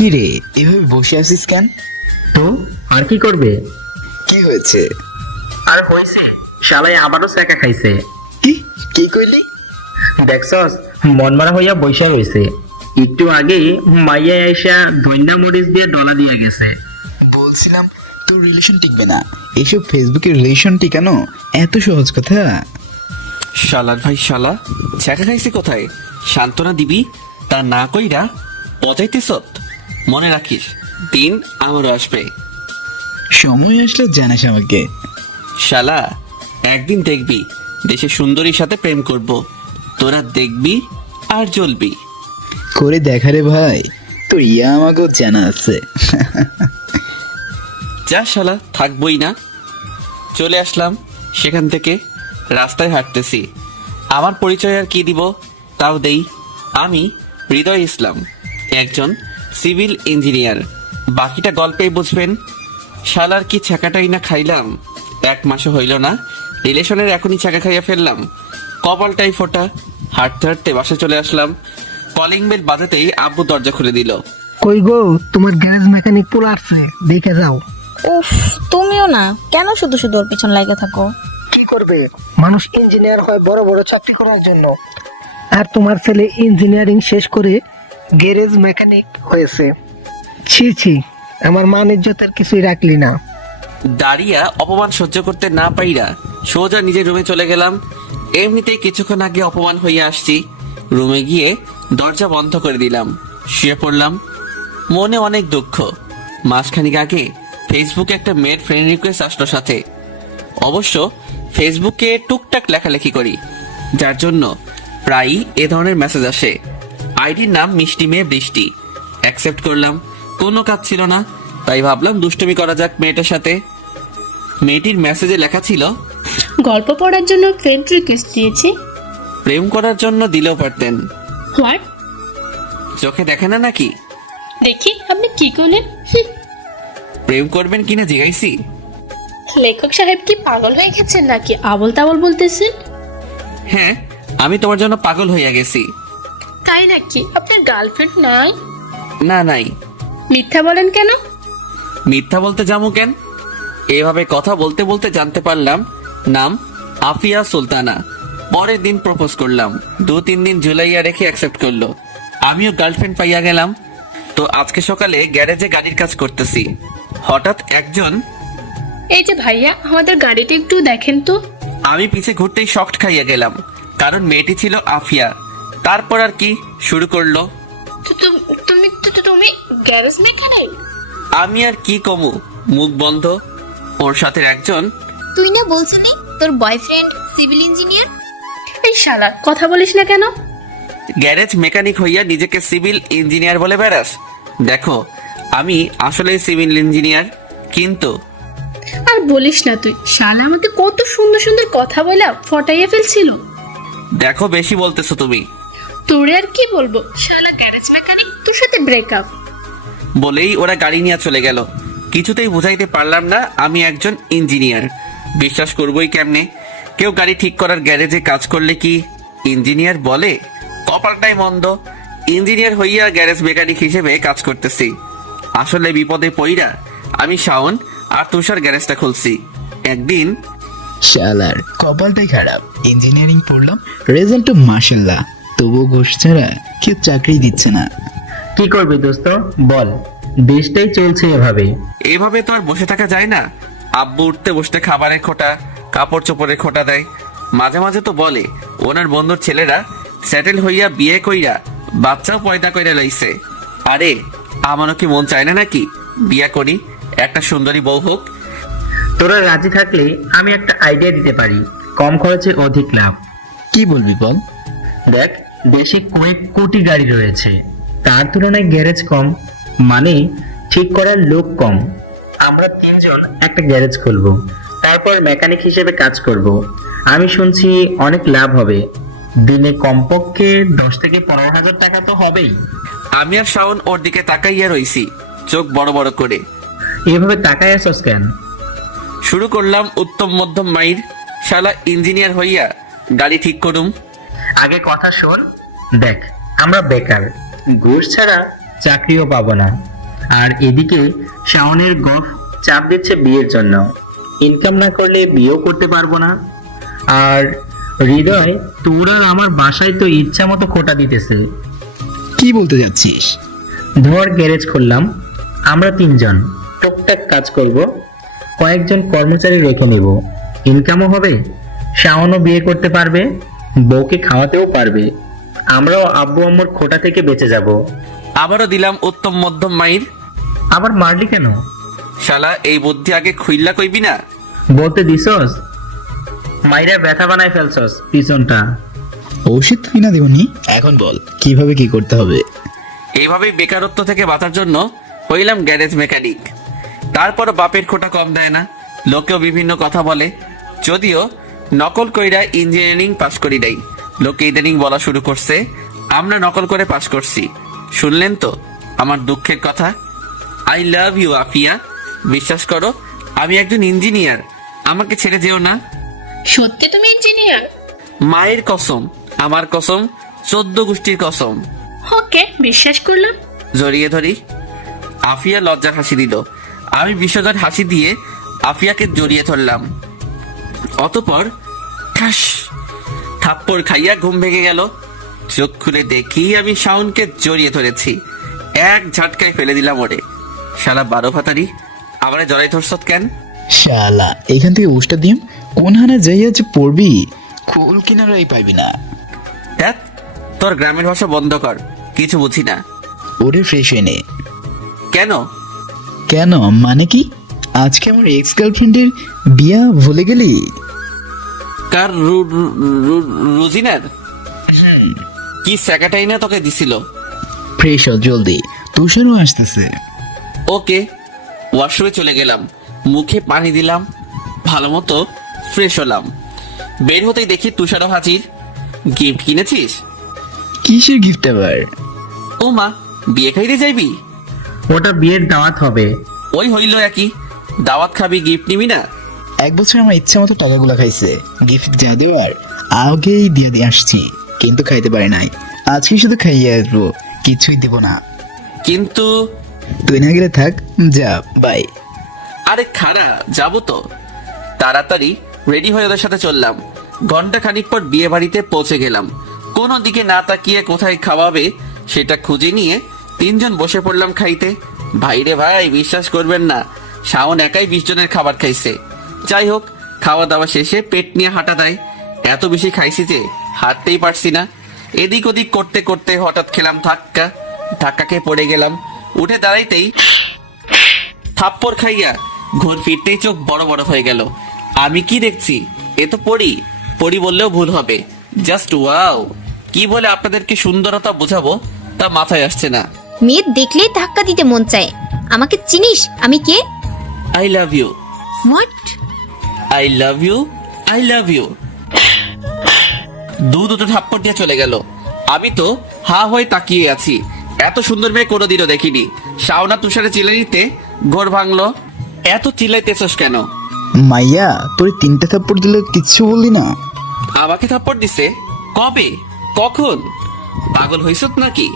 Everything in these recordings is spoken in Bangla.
কি রে, এভাবে বসে আছিস কেন? তো আর কি করবে? কি হয়েছে? আর হয়েছে, শালাই আবারও সেকা খাইছে। কি কি কইলি? দেখছস, মন মারা হইয়া বৈশা রয়েছে। একটু আগে মাইয়া আইসা ধন্যা মরিচ দিয়ে ডলা দিয়ে গেছে। বলছিলাম তোর রিলেশন টিকবে না, এসব ফেসবুকের রিলেশন টিকানো এত সহজ কথা? শালার ভাই শালা, ছ্যাঁকা খাইছে কোথায়? সান্ত্বনা দিবি তা না কইরা পচাইতেছ। মনে রাখিস, দিন আমারও আসবে। সময় আসলে জানাস আমাকে। শালা, একদিন দেখবি দেশের সুন্দরীর সাথে প্রেম করব, তোরা দেখবি আর জ্বলবি। করে দেখা রে ভাই, তোর ইয়া আমাকেও জানা আছে। যা শালা, থাকবই না। চলে আসলাম সেখান থেকে, রাস্তায় হাঁটতেছি। আমার পরিচয় আর কি দিব, তাও দেই। আমি হৃদয় ইসলাম, একজন সিভিল ইঞ্জিনিয়ার। বাকিটা গল্পেই বুঝবেন। শালার কি ছ্যাঁকাটাই না খাইলাম, 1 মাসও হইল না, রিলেশনের এখনই ছ্যাঁকা খাইয়া ফেললাম। কপালটাই ফোটা। হাঁটতে হাঁটতে বাসে চলে আসলাম। কলিং বেল বাজাতেই আব্বু দরজা খুলে দিল। কই গো, তোমার গ্যারেজ মেকানিক পোলা আসছে, দেখে যাও। উফ, তুমিও না কেন শুধু শুধু ওর পিছন লাগে থাকো? কি করবে, মানুষ ইঞ্জিনিয়ার হয় বড় বড় চাকরি করার জন্য, আর তোমার ছেলে ইঞ্জিনিয়ারিং শেষ করে গ্যারেজ মেকানিক হয়েছে। ছি ছি, আমার মান ইজ্জতের কিছুই রাখলি না। দাঁড়িয়া অপমান সহ্য করতে না পাইরা সোজা নিজের রুমে চলে গেলাম। এমনিতেই কিছুক্ষণ আগে অপমান হইয়া আসছি। রুমে গিয়ে দরজা বন্ধ করে দিলাম, শুয়ে পড়লাম। মনে অনেক দুঃখ। মাসখানিক আগে ফেসবুকে একটা মেয়ের ফ্রেন্ড রিকোয়েস্ট আসলো সাথে। অবশ্য ফেসবুকে টুকটাক লেখালেখি করি, যার জন্য প্রায়ই এ ধরনের মেসেজ আসে। আইডির নাম মিষ্টি মেয়ে বৃষ্টি। অ্যাকসেপ্ট করলাম। কোনো কাজ ছিল না, তাই ভাবলাম দুষ্টুমি করা যাক মেয়েটার সাথে। মেয়েটির মেসেজে লেখা ছিল, গল্প পড়ার জন্য ফ্রেন্ড রিকোয়েস্ট দিয়েছি। প্রেম করার জন্য দিলেও পারতেন। হোয়াট? চোখে দেখে না নাকি? দেখি আপনি কি করলেন। প্রেম করবেন কিনা জিজ্ঞাইছি। লেখক সাহেব কি পাগল হয়ে গেছেন নাকি আবল তাবল বলতেছেন? হ্যাঁ, আমি তোমার জন্য পাগল হইয়া গেছি। তাই নাকি? আপনার গার্লফ্রেন্ড নাই? না, নাই। মিথ্যা বলেন কেন? মিথ্যা বলতে যাবো কেন? এভাবে কথা বলতে বলতে জানতে পারলাম নাম আফিয়া সুলতানা। পরের দিন প্রপোজ করলাম, 2-3 দিন ঝুলাইয়া রেখে অ্যাকসেপ্ট করলো। আমিও গার্লফ্রেন্ড পাইয়া গেলাম। তো আজকে সকালে গ্যারেজে গাড়ির কাজ করতেছি, হঠাৎ একজন, এই যে ভাইয়া, আমাদের গাড়িটা একটু দেখেন তো। আমি পিছে ঘুরতেই শক্ট খাইয়া গেলাম, কারণ মেয়েটি ছিল আফিয়া। তারপর আর কি শুরু করলো। তুমি গ্যারেজ মেকানিক? আমি আর কি কমু, মুখ বন্ধ। ওর সাথে একজন, তুই না বলছিলি তোর বয়ফ্রেন্ড সিভিল ইঞ্জিনিয়ার? এই শালা, কথা বলিস না কেন? গ্যারেজ মেকানিক হইয়া নিজেকে সিভিল ইঞ্জিনিয়ার বলে বেড়াস? দেখো, আমি আসলে সিভিল ইঞ্জিনিয়ার, কিন্তু আর বলিস না তুই। শালা আমাদের কত সুন্দর সুন্দর কথা বলে ফটাইয়া ফেলছিল। দেখো, বেশি বলতেছো তুমি। তোরে আর কি বলবো, শালা গ্যারেজ মেকানিক, তোর সাথে ব্রেকআপ। বলেই ওরা গাড়ি নিয়ে চলে গেল। কিছুতেই বুঝাইতে পারলাম না আমি একজন ইঞ্জিনিয়ার। বিশ্বাস করবোই কেমনে? কেউ গাড়ি ঠিক করার গ্যারেজে কাজ করলে কি ইঞ্জিনিয়ার বলে? কপালটাই মন্দ, ইঞ্জিনিয়ার হইয়া গ্যারেজ মেকানিক হিসেবে কাজ করতেছি। আসলে বিপদে পইরা আমি শাওন আর তুষার গ্যারেজটা খুলছি। একদিন, শালার কপালটাই খারাপ, ইঞ্জিনিয়ারিং পড়লাম, রেজাল্ট তো মাশাল্লাহ, তবুও ঘুষ ছাড়া কেউ চাকরি দিচ্ছে না। কি করবি দোস্ত, বল, দেশটাই চলছে এভাবে। এভাবে তো আর বসে থাকা যায় না। আব্বু উঠতে বসতে খাবারের খোটা, কাপড় চোপড়ের খোটা দেয়। মাঝে মাঝে তো বলে ওনার বন্ধুর ছেলেরা সেটেল হইয়া বিয়ে কইরা বাচ্চাও পয়দা কইরা লইছে। আরে আমারও কি মন চায় না নাকি বিয়া করি, একটা সুন্দরী বউ হোক? তোরা রাজি থাকলে আমি একটা আইডিয়া দিতে পারি, কম খরচে অধিক লাভ। কি বলবি বল? দেখ, দেশে কয়েক কোটি গাড়ি রয়েছে, তার তুলনায় গ্যারেজ কম, মানে ঠিক করার লোক কম। আমরা 3 জন একটা গ্যারেজ খুলবো, তারপর মেকানিক হিসেবে কাজ করব। আমি শুনছি অনেক লাভ হবে, দিনে কমপক্ষে 10 থেকে 15,000 টাকা তো হবেই। আমি আর শাওন ওর দিকে তাকাইয়া রইছি, চোখ বড় বড় করে। এভাবে তাকায় আসছ কেন? শুরু করলাম উত্তম মধ্যম মাইর। শালা ইঞ্জিনিয়ার হইয়া গাড়ি ঠিক করুম। আগে কথা শোন। দেখ, আমরা বেকার, ঘুষ ছাড়া চাকরিও পাবো না। আর এদিকে শাওনের গফ চাপ দিচ্ছে বিয়ের জন্য, ইনকাম না করলে বিয়েও করতে পারবো না। আর হৃদয়, তোরা আমার বাসায় তো ইচ্ছা মতো খোটা দিতেছে। কি বলতে যাচ্ছিস? ধর গ্যারেজ খুললাম, আমরা 3 জন টুকটাক কাজ করব, কয়েকজন কর্মচারী রেখে নেব, ইনকামও হবে, শাওনও বিয়ে করতে পারবে, বউকে খাওয়াতেও পারবে, আমরাও আব্বু আম্মুর খোটা থেকে বেঁচে যাব। আবারও দিলাম উত্তম মধ্যম মাইর। আবার মারলি কেন? শালা এই বুদ্ধি আগে খুইল্লা কইবি না? বলতে দিছস, মাইরা ব্যথা বানায় ফেলছস পিছনটা। ওষুধ কিনা দেবনি, এখন বল কিভাবে কি করতে হবে। এইভাবেই বেকারত্ব থেকে বাঁচার জন্য হইলাম গ্যারেজ মেকানিক। তারপরও বাপের খোটা কম দেয় না, লোকেও বিভিন্ন কথা বলে। যদিও নকল কইরা ইঞ্জিনিয়ারিং পাশ করি নাই, লোকে ইদানিং বলা শুরু করছে আমরা নকল করে পাশ করছি। শুনলেন তো আমার দুঃখের কথা? আই লাভ ইউ আফিয়া, বিশ্বাস করো আমি একজন ইঞ্জিনিয়ার, আমাকে ছেড়ে যেও না। সত্যি তুমি ইঞ্জিনিয়ার? মায়ের কসম, আমার কসম, 14 গোষ্ঠীর কসম। ওকে, বিশ্বাস করলাম। জড়িয়ে ধরি। আফিয়া লজ্জার হাসি দিল। আমি বিশ্বজয় হাসি দিয়ে আফিয়াকে জড়িয়ে ধরলাম। অতঃপর ঠাস থাপ্পড় খাইয়া ঘুম ভেঙে গেল। চোখ খুলে দেখি আমি শাওনকে জড়িয়ে ধরেছি, এক ঝাটকায় ফেলে দিলাম ওরে। শালা 12 ভাতারি, আমারে জড়াই ধরছত কেন? শালা এখান থেকে উষ্টা দিম, কোন হানে যাইয়া যে পড়বি, কুল কিনারাই পাইবি না। দেখ তোর গ্রামের ভাষা বন্ধ কর, কিছু বুঝি না। ওরে ফ্রেশ হয়ে নে। কেন? কেন মানে কি? আজকে আমার এক্স গার্লফ্রেন্ডের বিয়া ভুলে গেলি? কার? রুজিনার? কি স্যাকাটাই না তোকে দিছিল? ফ্রেশ হ জলদি, তুষারও আসতেছে। ওকে। ওয়াশরুমে চলে গেলাম, মুখে পানি দিলাম, ভালো মতো ফ্রেশ হলাম। বের হতেই দেখি তুষারও হাজির। গিফট কিনেছিস? কিসের গিফট আবার? ও মা, বিয়ে খাইতে যাইবি? ওটা বিয়ের দাওয়াত হবে। ওই হইল একই, দাওয়াত খাবি গিফট নিবি না? 1 বছর আমার ইচ্ছা মতো টাকাগুলা খাইছে, গিফট যা দেওয়ার আগেই দিয়ে দিয়ে আসছি, কিন্তু খাইতে পারে নাই। আজকে শুধু খাইয়ে আসবো, কিছুই দিব না। কিন্তু তুই না গেলে থাক, যা বাই। আরে খারা, যাবো তো। তাড়াতাড়ি রেডি হয়ে ওদের সাথে চললাম। ঘন্টা খানিক পর বিয়ে বাড়িতে পৌঁছে গেলাম। কোনো দিকে না তাকিয়ে কোথায় খাওয়াবে সেটা খুঁজে নিয়ে 3 জন বসে পড়লাম খাইতে। ভাইরে ভাই, বিশ্বাস করবেন না, শাওন একাই 20 জনের খাবার খাইছে। যাই হোক, খাওয়া দাওয়া শেষে পেট নিয়ে হাঁটা দেয়। এত বেশি খাইছি যে হাঁটতেই পারছি না। এদিক ওদিক করতে করতে হঠাৎ খেলাম ধাক্কা, ধাক্কাকে পড়ে গেলাম। উঠে দাঁড়াইতেই থাপ্পড় খাইয়া ঘুর ফিরতেই চোখ বড় বড় হয়ে গেল। আমি কি দেখছি? এ তো পড়ি, পড়ি বললেও ভুল হবে। Just wow! কি বলে আপনাদেরকে সুন্দরতা বোঝাবো তা মাথায় আসছে না। মেয়ে দেখলেই ধাক্কা দিতে মন চায়। আমাকে চিনিস? আমি কে? I love you, what? I love you, I love you. দুটো থাপ্পড় দিয়ে চলে গেল। আমি তো হা হয়ে তাকিয়ে আছি। এত সুন্দর মেয়ে কোনোদিনও দেখিনি। শাওনা তুষারে চিলে নিতে ঘোর ভাঙলো। এত চিল্লাইতেছস কেন? মাইয়া তোর 3টা থাপ্পড় দিলে কিচ্ছু বললি না? আমাকে থাপ্পড় দিছে? কবে? কখন? পাগল হইছত নাকি?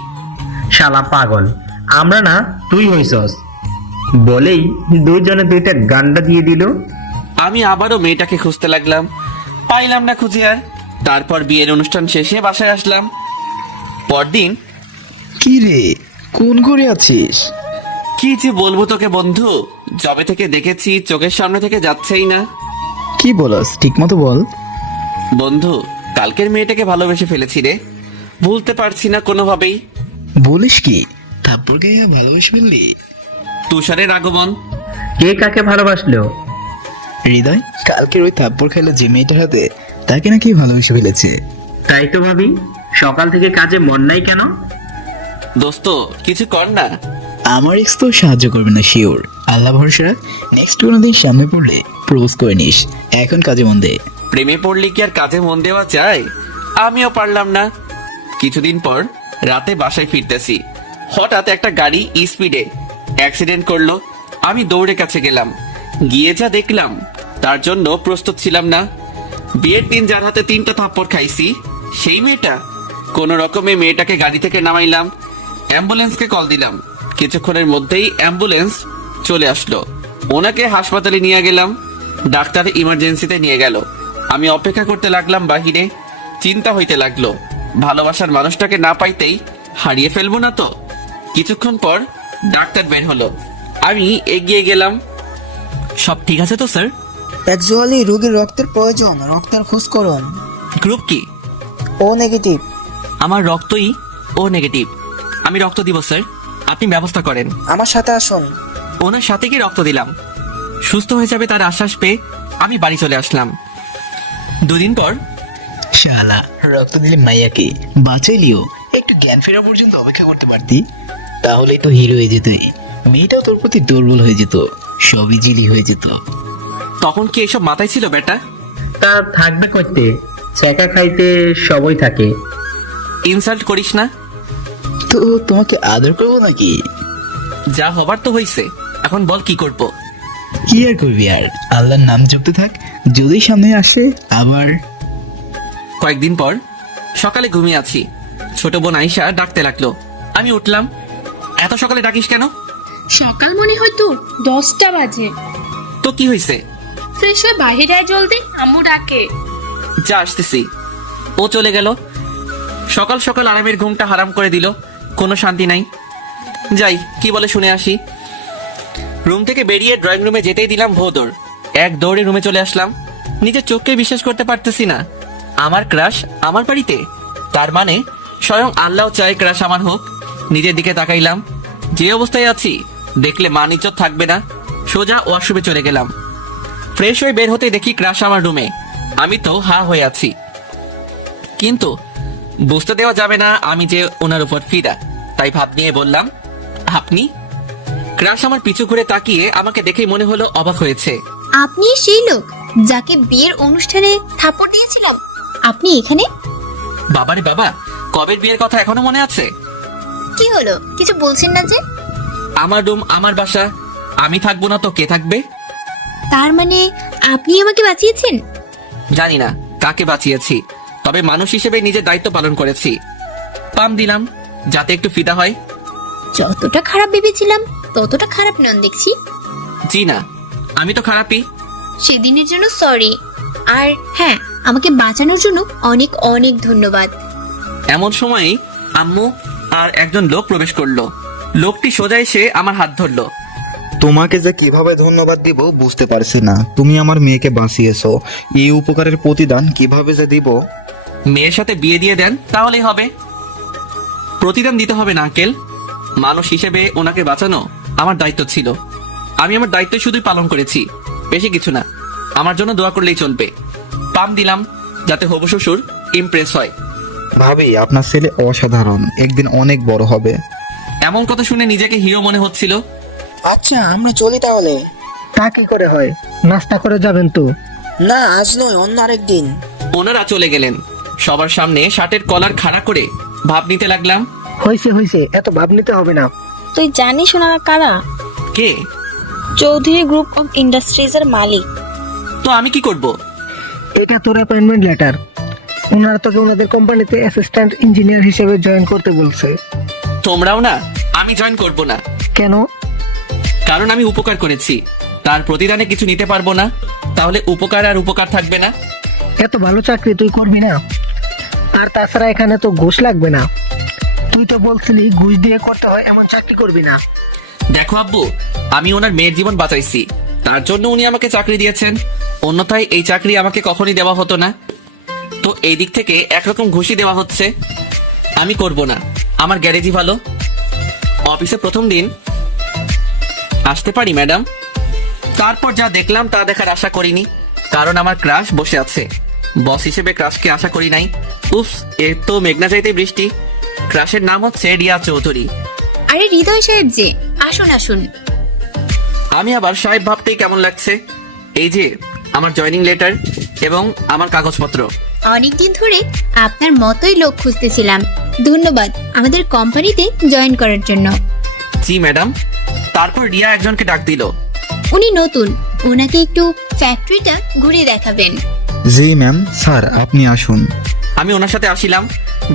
শালা পাগল, আমরা না, তুই হইছস। বলেই 2 জনে 2টা গান্ডা দিয়ে দিল। আমি আবারও মেয়েটাকে খুঁজতে লাগলাম, পাইলাম না খুঁজে আর। তারপর বিয়ের অনুষ্ঠান শেষে বাসায় আসলাম। পরদিন কি রে, কোন ঘরে আছিস? কি যে বলবো তোকে বন্ধু, যবে থেকে দেখেছি চোখের সামনে থেকে যাচ্ছেই না। কি বলস, ঠিক মতো বল। বন্ধু, কালকের মেয়েটাকে ভালোবেসে ফেলেছি রে, ভুলতে পারছি না কোনোভাবেই। বলিস কি, থাপ্পড় গাইয়া ভালোবেসে ফেললি? তুষারের আগমন। কে কাকে ভালোবাসলো? হৃদয় কালকের ওই থাপ্পড় খেলে যে মেয়েটার হাতে, তাকে নাকি ভালোবেসে ফেলেছে। তাই তো ভাবি, সকাল থেকে কাজে মন নাই কেন? দোস্ত কিছু কর না। আমার এক্স তো সাহায্য করবে না শিওর, আল্লাহ ভরসা রাখ। নেক্সট কোনোদিন সামনে পড়লে প্রপোজ করে নিস, এখন কাজে মন দে। প্রেমে পড়লে কি আর কাজে মন দেওয়া যায়? আমিও পারলাম না। কিছুদিন পর রাতে বাসায় ফিরতেছি, হঠাৎ একটা গাড়ি স্পিডে অ্যাক্সিডেন্ট করলো। আমি দৌড়ে কাছে গেলাম, গিয়ে যা দেখলাম তার জন্য প্রস্তুত ছিলাম না। বিয়ের দিন যার হাতে 3টা থাপ্পড় খাইছি সেই মেয়েটা। কোনো রকমে মেয়েটাকে গাড়ি থেকে নামাইলাম, অ্যাম্বুলেন্সকে কল দিলাম। কিছুক্ষণের মধ্যেই অ্যাম্বুলেন্স চলে আসলো। ওনাকে হাসপাতালে নিয়ে গেলাম। ডাক্তার ইমার্জেন্সিতে নিয়ে গেল। আমি অপেক্ষা করতে লাগলাম বাহিরে। চিন্তা হইতে লাগলো, ভালোবাসার মানুষটাকে না পাইতেই হারিয়ে ফেলবো না তো। কিছুক্ষণ পর ডাক্তার বের হলো। আমি এগিয়ে গেলাম। সব ঠিক আছে তো স্যার? অ্যাকচুয়ালি রোগীর রক্তের প্রয়োজন, রক্তের খোঁজ করুন। গ্রুপ কি? ও নেগেটিভ। আমার রক্তই ও নেগেটিভ। আমি রক্ত দিব স্যার, আপনি ব্যবস্থা করেন। আমার সাথে আসুন। ওনার সাথে কি রক্ত দিলাম। সুস্থ হয়ে যাবে তার আশ্বাস পেয়ে আমি বাড়ি চলে আসলাম। দুদিন পর শালা, রক্ত দিলে মাইয়াকে বাঁচাইলিও, একটু জ্ঞান ফেরা পর্যন্ত অপেক্ষা করতে পারতি, তাহলেই তো হিরো হয়ে যেত। মেয়েটাও তোর প্রতি দুর্বল হয়ে যেত, সবই জিলি হয়ে যেত। তখন কি এসব মাথায় ছিল বেটা? তা থাকবে করতে, ছেঁকা খাইতে সবই থাকে। ইনসাল্ট করিস না। তো তোমাকে আদর করবো নাকি? যা হবার তো হইছে, এখন বল কি করব? কি আর করবি আর, আল্লাহর নাম জপতে থাক, যদি সামনে আসে আবার। কয়েকদিন পর সকালে ঘুমিয়ে আছি, ছোট বোন আইসা ডাকতে লাগলো। আমি উঠলাম। এত সকালে ডাকিস কেন? সকাল মনে হয় তো 10টা বাজে। তো কি হয়েছে? ফ্রেশ হয়ে বাহিরে আয় জলদি, আম্মু ডাকে। যা আসতেছি। ও চলে গেল। সকাল সকাল আরামের ঘুমটা হারাম করে দিল, কোনো শান্তি নাই। যাই, কি বলে শুনে আসি। রুম থেকে বেরিয়ে ড্রয়িং রুমে যেতেই দিলাম ভোদর। এক দৌড়ে রুমে চলে আসলাম। নিজের চোখকে বিশ্বাস করতে পারতেছি না, আমার ক্রাশ আমার বাড়িতে। তার মানে স্বয়ং আল্লাহ চায় ক্রাশ আমার হোক। নিজের দিকে তাকাইলাম, যে অবস্থায় আছি দেখলে মান ইজ্জত থাকবে না। সোজা ওয়াশরুমে চলে গেলাম। ফ্রেশ হয়ে বের হতে দেখি ক্রাশ আমার রুমে। আমি তো হা হয়ে আছি, কিন্তু বুঝতে দেওয়া যাবে না আমি যে ওনার উপর ফিদা। তাই ভাব নিয়ে বললাম, আপনি? ক্রাশ আমার পিছু ঘুরে তাকিয়ে আমাকে দেখেই মনে হলো অবাক হয়েছে। আপনি সেই লোক যাকে বিয়ের অনুষ্ঠানে থাপ্পড় দিয়েছিলাম? আপনি এখানে? বাবারে বাবা, কবের বিয়ের কথা এখনো মনে আছে? কি হলো, কিছু বলছেন না যে? আমার রুম, আমার বাসা, আমি থাকবো না তো কে থাকবে? তার মানে আপনি আমাকে বাঁচিয়েছেন? জানি না কাকে বাঁচিয়েছি, তবে মানুষ হিসেবে নিজের দায়িত্ব পালন করেছি। পাম দিলাম যাতে একটু ফিদা হয়। যতটা খারাপ ভেবেছিলাম ততটা খারাপ নন দেখছি। জি না, আমি তো খারাপই। সেদিনের জন্য সরি। আর হ্যাঁ, আমাকে বাঁচানোর জন্য অনেক অনেক ধন্যবাদ। এমন সময়ই আম্মু আর একজন লোক প্রবেশ করলো। লোকটি সোজা এসে আমার হাত ধরলো। তোমাকে যে কিভাবে ধন্যবাদ দিব বুঝতে পারছি না। তুমি আমার মেয়েকে বাঁচিয়েছো, এই উপকারের প্রতিদান কিভাবে যে দিব। মেয়ের সাথে বিয়ে দিয়ে দেন, তাহলেই হবে। প্রতিদান দিতে হবে না আঙ্কেল, মানুষ হিসেবে ওনাকে বাঁচানো আমার দায়িত্ব ছিল। আমি আমার দায়িত্ব শুধুই পালন করেছি, বেশি কিছু না। আমার জন্য দোয়া করলেই চলবে। পাম দিলাম যাতে হবু শ্বশুর ইমপ্রেস হয়। ভাবি, আপনার ছেলে অসাধারণ, একদিন অনেক বড় হবে। এমন কথা শুনে নিজেকে হিরো মনে হচ্ছিল। আচ্ছা, আমরা চলি তাহলে। তা কি করে হয়, নাস্তা করে যাবেন তো? না, আজ নয়, অন্য আরেকদিন। ওনারা চলে গেলেন। সবার সামনে শার্টের কলার খাড়া করে ভাব নিতে লাগলাম। হয়েছে হয়েছে, এত ভাব নিতে হবে না। তুই জানিস ওনারা কারা? কে? চৌধুরী গ্রুপ অফ ইন্ডাস্ট্রিজের মালিক। তো আমি কি করব? এটা তোর অ্যাপয়েন্টমেন্ট লেটার। ওনারা তোকে ওনাদের কোম্পানিতে অ্যাসিস্ট্যান্ট ইঞ্জিনিয়ার হিসেবে জয়েন করতে বলছে। তোমরাও না? আমি জয়েন করব না। কেন? কারণ আমি উপকার করেছি, তার প্রতিদানে কিছু নিতে পারবো না। তাহলে উপকার আর উপকার থাকবে না। এত ভালো চাকরি তুই করবি না? আর তাছাড়া এখানে তো ঘুষ লাগবে না। তুই তো বলছিলি ঘুষ দিয়ে করতে হয় এমন চাকরি করবি না। দেখো আব্বু, আমি ওনার মেয়ের জীবন বাঁচাইছি, তার জন্য উনি আমাকে চাকরি দিয়েছেন। অন্যথায় এই চাকরি আমাকে কখনই দেওয়া হতো না। তো এই দিক থেকে একরকম ঘুষি দেওয়া হচ্ছে। আমি করব না, আমার গ্যারেজই ভালো। অফিসে প্রথম দিন আসতে পারি ম্যাডাম? তারপর যা দেখলাম তা দেখার আশা করিনি, কারণ আমার ক্রাশ বসে আছে। বস হিসেবে ক্রাশকে আশা করি নাই। উফ, এ তো মেঘনা চাইতে বৃষ্টি। ক্রাশের নাম হচ্ছে রিয়া চৌধুরী। আরে হৃদয় সাহেব যে, আসুন আসুন। আমি আবার সাহেব ভাবতেই কেমন লাগছে। এই যে আমার জয়েনিং লেটার এবং আমার কাগজপত্র। অনেকদিন ধরে আপনার মতোই লোক খুঁজতেছিলাম। ধন্যবাদ আমাদের কোম্পানিতে জয়েন করার জন্য। জি ম্যাডাম। তারপর রিয়া একজনকে ডাক দিল। উনি নতুন, ওনাকে একটু ফ্যাক্টরিটা ঘুরিয়ে দেখাবেন। জি ম্যাম, স্যার আপনি আসুন। আমি ওনার সাথে আসিলাম।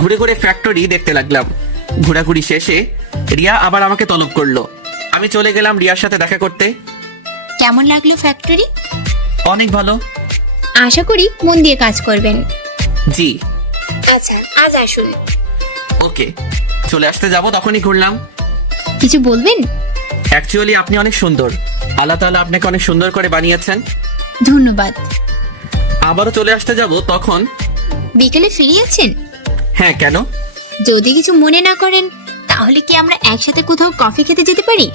ঘুরে ঘুরে ফ্যাক্টরি দেখতে লাগলাম। ঘোরাঘুরি শেষে রিয়া আবার আমাকে তলব করলো। আমি চলে গেলাম রিয়ার সাথে দেখা করতে। কেমন লাগলো ফ্যাক্টরি? অনেক ভালো। আশা করি মন দিয়ে কাজ করবেন। জি। আচ্ছা, আজ আসুন। ওকে, চলে আসতে যাব তখনই ঘুরলাম। কিছু বলবেন? অ্যাকচুয়ালি আপনি অনেক সুন্দর। আল্লাহ তাআলা আপনাকে অনেক সুন্দর করে বানিয়েছেন। ধন্যবাদ। আবারও চলে আসতে যাব তখন। বিকেলে ফ্রি আছেন? হ্যাঁ, কেন? যদি কিছু মনে না করেন তাহলে কি আমরা একসাথে কোথাও কফি খেতে যেতে পারি?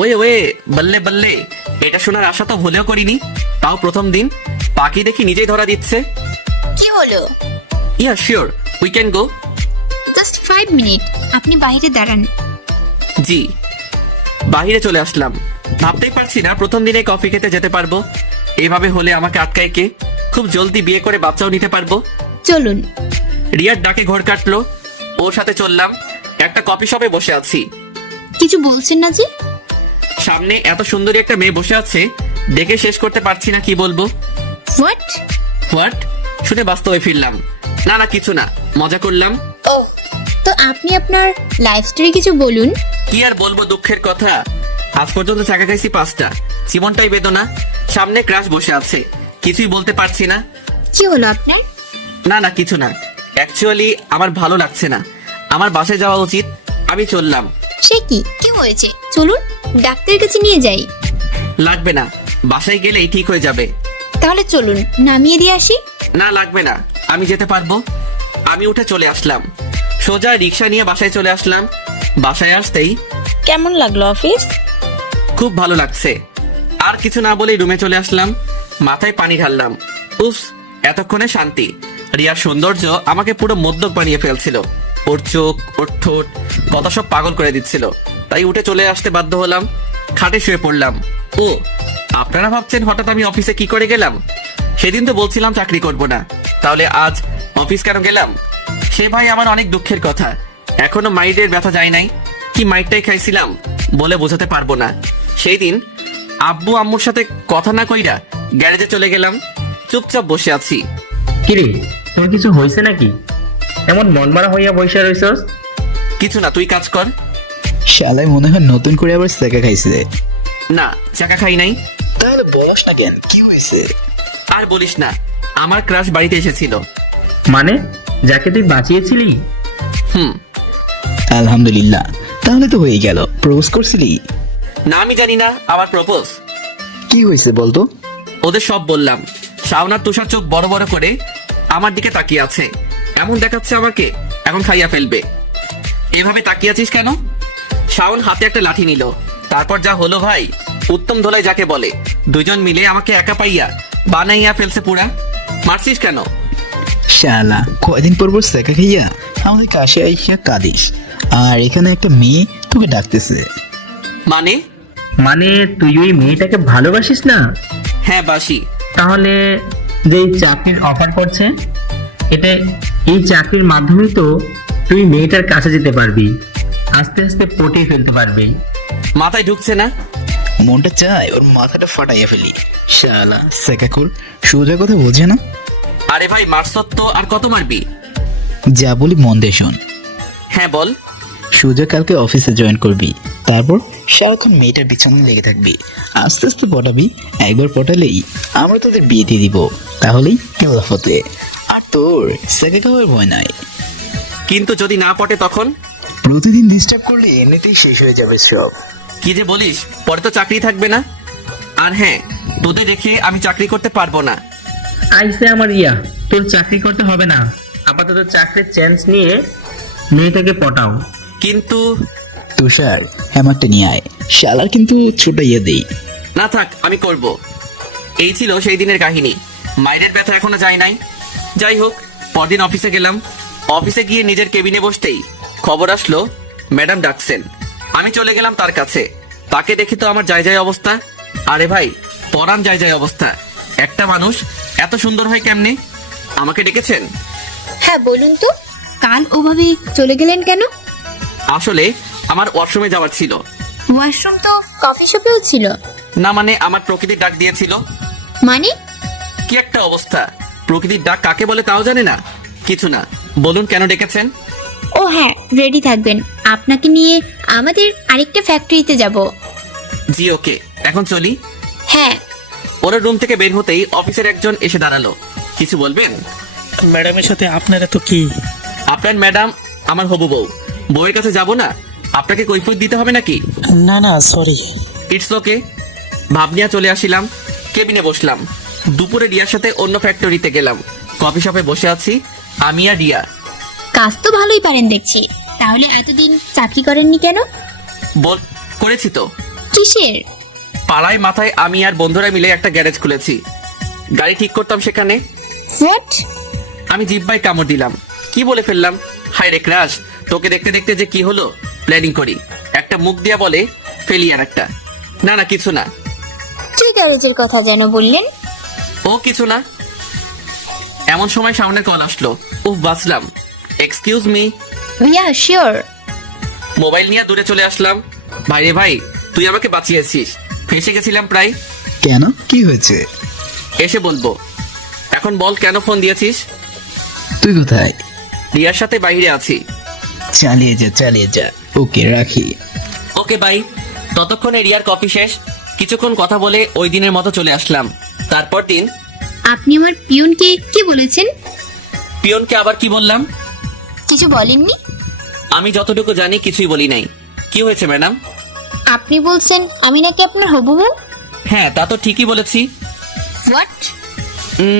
ওয়ে বললে বললে, এটা শোনার আশা তো ভুলেও করিনি। তাও প্রথম দিন পাখি দেখি নিজেই ধরা দিচ্ছে। কি হলো? Yeah sure, we can go. Just 5 minute, আপনি বাইরে দাঁড়ান। জি। বাইরে চলে আসলাম। ভাবতেই পারছি না প্রথম দিনে কফি খেতে যেতে পারবো। এভাবে হলে আমাকে আটকায় কে? খুব জলদি বিয়ে করে বাচ্চাও নিতে পারবো। চলুন। রিয়ার ডাকে ঘোর কাটলো, ওর সাথে চললাম। একটা কফি শপে বসে আছি। কিছু বলছেন না যে? সামনে এত সুন্দরী একটা মেয়ে বসে আছে, দেখে শেষ করতে পারছি না কি বলবো। হোয়াট? হোয়াট শুনে বাস্তবে ফিরলাম। না কিছু না, মজা করলাম। ও, তো আপনি আপনার লাইফ স্টোরি কিছু বলুন। কি আর বলবো, দুঃখের কথা। আজ পর্যন্ত চাকা খাইছি 5টা, জীবনটাই বেদনা। সামনে ক্রাশ বসে আছে, কিছুই বলতে পারছি না। কি হলো আপনার? না কিছু না। অ্যাকচুয়ালি আমার ভালো লাগছে না, আমার বাসায় যাওয়া উচিত। আমি চললাম। সে কি হয়েছে? চলুন ডাক্তারের কাছে নিয়ে যাই। লাগবে না, বাসায় গেলেই ঠিক হয়ে যাবে। তাহলে চলুন নামিয়ে দিয়ে আসি। না লাগবে না, আমি যেতে পারবো। আমি উঠে চলে আসলাম, সোজা রিক্সা নিয়ে বাসায় চলে আসলাম। বাসায় আসতেই কেমন লাগলো অফিস? খুব ভালো লাগছে। আর কিছু না বলেই রুমে চলে আসলাম, মাথায় পানি ঢাললাম। উফ, এতক্ষণে শান্তি। রিয়ার সৌন্দর্য আমাকে পুরো মদ্যপ বানিয়ে ফেলছিল। ওর চোখ, ওর ঠোঁট, কত সব পাগল করে দিচ্ছিল। তাই উঠে চলে আসতে বাধ্য হলাম, খাটে শুয়ে পড়লাম। ও, আপনারা ভাবছেন হঠাৎ আমি অফিসে কি করে গেলাম? সেদিন তো বলছিলাম চাকরি করব না, তাহলে আজ অফিস কেন গেলাম? সে ভাই আমার অনেক দুঃখের কথা। এখনো মাইরের ব্যথা যায় নাই। কি মাইরটাই খাইছিলাম বলে বোঝাতে পারবো না। সেই দিন আব্বু আম্মুর সাথে কথা না কইরা গ্যারেজে চলে গেলাম, চুপচাপ বসে আছি। কিরে, তোর কিছু হয়েছে নাকি? এমন মন মারা হইয়া বসে রইছস? কিছু না, তুই কাজ কর। শালায় মনে হয় নতুন করে আবার সেকা খাইছে। না, চাকা খাই নাই। তাহলে বলস না কেন, কি হয়েছে? আর বলিস না, আমার ক্রাশ বাড়িতে এসেছিল। মানে যাকে তুই বাঁচিয়েছিলি? হুম। আলহামদুলিল্লাহ, তাহলে তো হয়ে গেল। প্রপোজ করছিলি? না, আমি জানি না আমার প্রপোজ। কি হয়েছে বলতো? ওদের সব বললাম। শাওনার তুষার চোখ বড় বড় করে আমার দিকে তাকিয়ে আছে, এমন দেখাচ্ছে আমাকে এখন খাইয়া ফেলবে। এভাবে তাকিয়ে আছিস কেন? শাওন হাতে একটা লাঠি নিল। তারপর যা হলো ভাই, উত্তম ধোলাই যাকে বলে, দুজন মিলে আমাকে একা পাইয়া বানাইয়া ফেলছে পুরা। মারছিস কেন? শালা কয়দিন পর সেকা খাইয়া আমাদের কাছে আইসা কাঁদিস, আর এখানে একটা মেয়ে তোকে ডাকতেছে। মানে তুই ওই মেয়েটাকে ভালোবাসিস না? হ্যাঁ, বাসি। তাহলে যে চাকরির অফার করছে, এই চাকরির মাধ্যমে তো তুই মেয়েটার কাছে যেতে পারবি, আস্তে আস্তে পটিয়ে ফেলতে পারবি। মাথায় ঢুকছে না। মনটা চায় ওর মাথাটা ফাটাইয়া ফেলি। শালা সেকাকুর সোজা কথা বোঝে না। আরে ভাই, মারছত তো, আর কত মারবি? যা বলি মন দিয়ে শোন। হ্যাঁ বল। সোজা কালকে অফিসে জয়েন করবি, তারপর সারাক্ষণ মেয়েটার পিছনে লেগে থাকবি, আস্তে আস্তে পটাবি। একবার পটালেই আমরা তোদের বিয়ে দিয়ে দিব, তাহলেই খেলাফতে। আর তোর সেকা খাওয়ার ভয় নাই। কিন্তু যদি না পটে তখন? প্রতিদিন ডিস্টার্ব করলে এমনিতেই শেষ হয়ে যাবে সব। কি যে বলিস, পরে তো চাকরি থাকবে না। আর হ্যাঁ, তোদের রেখে আমি চাকরি করতে পারবো না। আইসে আমার ইয়া, তোর চাকরি করতে হবে না, আপাতত চাকরির চান্স নিয়ে মেয়েটাকে পটাও। কিন্তু তুষার হ্যামারটা নিয়ে আয়, শালার কিন্তু ছোটাইয়া দেই। না থাক, আমি করব। এই ছিল সেই দিনের কাহিনী। মায়ের ব্যথা এখনো যায় নাই। যাই হোক, পরদিন অফিসে গেলাম। অফিসে গিয়ে নিজের কেবিনে বসতেই খবর আসলো ম্যাডাম ডাকছেন। আমি চলে গেলাম তার কাছে। তাকে দেখি তো আমার যায় অবস্থা। আরে ভাই, পরাণ যায় অবস্থা। একটা মানুষ এত সুন্দর হয় কেমনে? আমাকে ডেকেছেন? হ্যাঁ বলুন তো, কাল ওভাবে চলে গেলেন কেন? আসলে আমার ওয়াশরুমে যাওয়ার ছিল। ওয়াশরুম তো কফি শপেও ছিল। না মানে আমার প্রকৃতির ডাক দিয়েছিল। মানে? কি একটা অবস্থা! প্রকৃতির ডাক কাকে বলে তাও জানে না। কিছু না, বলুন কেন ডেকেছেন? ও হ্যাঁ, রেডি থাকবেন, আপনাকে নিয়ে আমাদের আরেকটা ফ্যাক্টরিতে যাব। জি ওকে, এখন চলি। হ্যাঁ। ওরা রুম থেকে বের হতেই অফিসের একজন এসে দাঁড়ালো। কিছু বলবেন? ম্যাডামের সাথে আপনারা তো কি? আপনার ম্যাডাম আমার হবু বউ, বউয়ের কাছে যাব না? আপনাকে কৈফিয়ত দিতে হবে নাকি? না না, সরি। It's okay. ভাবনিয়া চলে আসিলাম, কেবিনে বসলাম। দুপুরে রিয়ার সাথে অন্য ফ্যাক্টরিতে গেলাম। কফি শপে বসে আছি আমি আর রিয়া। কাজ তো ভালোই পারেন দেখছি, তাহলে এতদিন চাকরি করেননি কেন? বল, করেছি তো। কিসের? পাড়ায় মাথায় আমি আর বন্ধুরা মিলে একটা গ্যারেজ খুলেছি। গাড়ি ঠিক করতাম সেখানে। হোয়াট? আমি জিব্বায় কামড় দিলাম, কি বলে ফেললাম। হায় রে ক্রাশ, তোকে দেখতে দেখতে যে কি হলো। প্ল্যানিং করি, একটা মুখ দিয়া বলে ফেলি আর একটা। না না কিছু না। কি গ্যারেজের কথা যেন বললেন? ও কিছু না। এমন সময় সামনে কল আসলো। উফ, বাঁচলাম। Excuse me. Yeah sure. Mobile নিয়ে দূরে চলে আসলাম। ভাই রে ভাই, তুই আমাকে বাঁচিয়েছিস, ফেসে গেছিলাম প্রায়। কেন, কি হয়েছে? এসে বলবো। এখন বল, কেন ফোন দিয়েছিস? তুই কোথায়? রিয়ার সাথে বাইরে আছি। চালিয়ে যা, চালিয়ে যা। ওকে, রাখি। Okay bye. ততক্ষণে রিয়ার কফি শেষ। কিছুক্ষণ কথা বলে ওই দিনের মতো চলে আসলাম। তারপর দিন। আপনি আমার পিয়নকে কি বলেছেন? পিয়নকে আবার কি বললাম? কিছু বলেননি? আমি যতটুকু জানি কিছুই বলি নাই। কি হয়েছে ম্যাডাম? আপনি বলছেন আমি নাকি আপনার হবু বউ? হ্যাঁ, তা তো ঠিকই বলেছি। হোয়াট?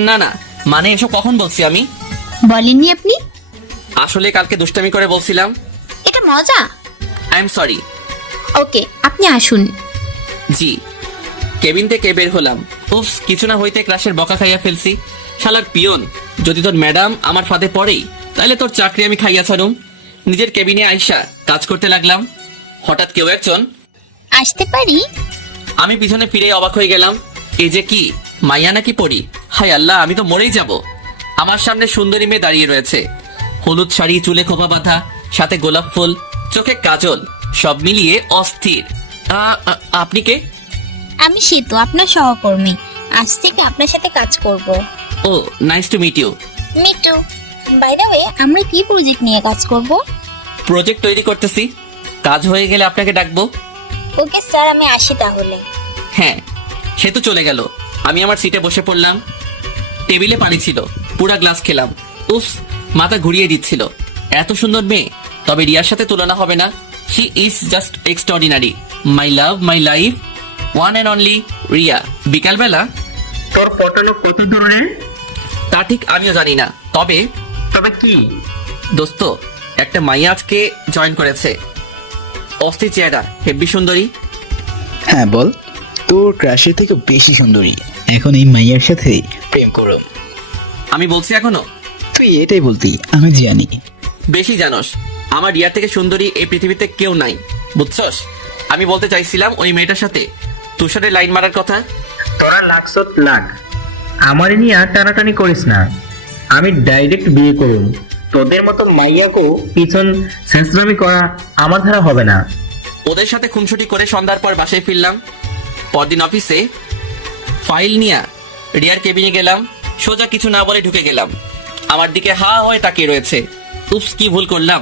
না না, মানে এসব কখন বলছি আমি? বলেননি আপনি? আসলে কালকে দুষ্টামি করে বলছিলাম। এটা মজা। I am sorry. ওকে, আপনি আসুন। জি। কেবিন থেকে বের হলাম। উফ, কিছু না হইতে ক্লাসের বকা খাইয়া ফেলছি। শালার পিয়ন, যদি তোর ম্যাডাম আমার ফাঁদে পড়েই, তাহলে তোর চাকরি আমি খাইয়া ছাড়ুম। নিজের কেবিনে আইসা কাজ করতে লাগলাম। হঠাৎ কেউ একজন। আসতে পারি? আমি পিছনে ফিরে অবাক হয়ে গেলাম। এই যে কি, মাইয়া নাকি পড়ি? হায় আল্লাহ, আমি তো মরেই যাব। আমার সামনে সুন্দরী মেয়ে দাঁড়িয়ে রয়েছে। হলুদ শাড়ি, চুলে খোপা বাঁধা, সাথে গোলাপ ফুল, চোখে কাজল, সব মিলিয়ে অস্থির। আপনি কে? আমি সেতু, আপনার সহকর্মী। আজ থেকে আপনার সাথে কাজ করব। Oh, nice to meet you. Me too. By the way, আমরা কি প্রজেক্ট নিয়ে কাজ করব? প্রজেক্ট তৈরি করতেছি, কাজ হয়ে গেলে আপনাকে ডাকবো। ওকে স্যার, আমি আসি তাহলে। হ্যাঁ। সে তো চলে গেল। আমি আমার সিটে বসে পড়লাম। টেবিলে পানি ছিল, পুরা গ্লাস খেলাম। উফ, মাথা ঘুরিয়ে দিচ্ছিল। এত সুন্দর মেয়ে, তবে রিয়ার সাথে তুলনা হবে না। She is just extraordinary. My love, my life, one and only Riya. বিকালবেলা। তোর পটলে কত ধরনের? তা ঠিক আমিও জানি না, তবে তবে কি? দোস্ত, একটা মাইয়া আজকে জয়েন করেছে। অস্থির চেহারা, হেব্বি সুন্দরী। হ্যাঁ বল, তোর ক্রাশের থেকে বেশি সুন্দরী। এখন এই মাইয়ার সাথে প্রেম করো? আমি বলছি এখনো? তুই এটাই বলতি, আমি জানি। বেশি জানোস, আমার রিয়ার থেকে সুন্দরী এই পৃথিবীতে কেউ নাই, বুঝছস? আমি বলতে চাইছিলাম ওই মেয়েটার সাথে তুষারের লাইন মারার কথা। তোরা লাখসত লাখ, আমার নিয়ে আর টানাটানি করিস না। আমি ডাইরেক্ট বিয়ে করুন। তোদের মতো মাইয়াকেও পিছন সেন্সরামি করা আমার ধারা হবে না। ওদের সাথে খুনসুটি করে সন্ধ্যার পর বাসায় ফিরলাম। পরদিন অফিসে ফাইল নিয়ে রিয়ার কেবিনে গেলাম। সোজা কিছু না বলে ঢুকে গেলাম। আমার দিকে হা হয়ে তাকিয়ে রয়েছে। উপস, কি ভুল করলাম।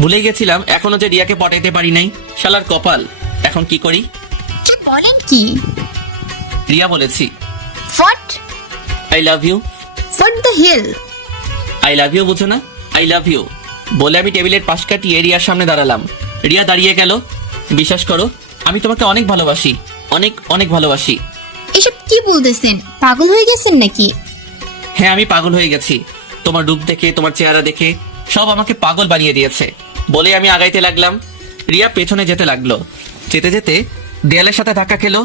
ভুলে গেছিলাম এখনো যে রিয়াকে পটাইতে পারি নাই। শালার কপাল। এখন কি করি? কি বলেন কি? রিয়া বলেছি। What? I love you. What the hell? I love you বুঝো না? আই লাভ ইউ বলে আমি টেবিলের পাশ কাটিয়ে রিয়ার সামনে দাঁড়ালাম। রিয়া দাঁড়িয়ে গেল। বিশ্বাস করো, আমি তোমাকে অনেক ভালোবাসি, অনেক অনেক ভালোবাসি। এসব কি বলতেছেন? পাগল হয়ে গেছেন নাকি? হ্যাঁ, আমি পাগল হয়ে গেছি। তোমার রূপ দেখে, তোমার চেহারা দেখে সব আমাকে পাগল বানিয়ে দিয়েছে বলে আমি আগাইতে লাগলাম। রিয়া পেছনে যেতে লাগলো। যেতে যেতে দেয়ালের সাথে ধাক্কা খেলো।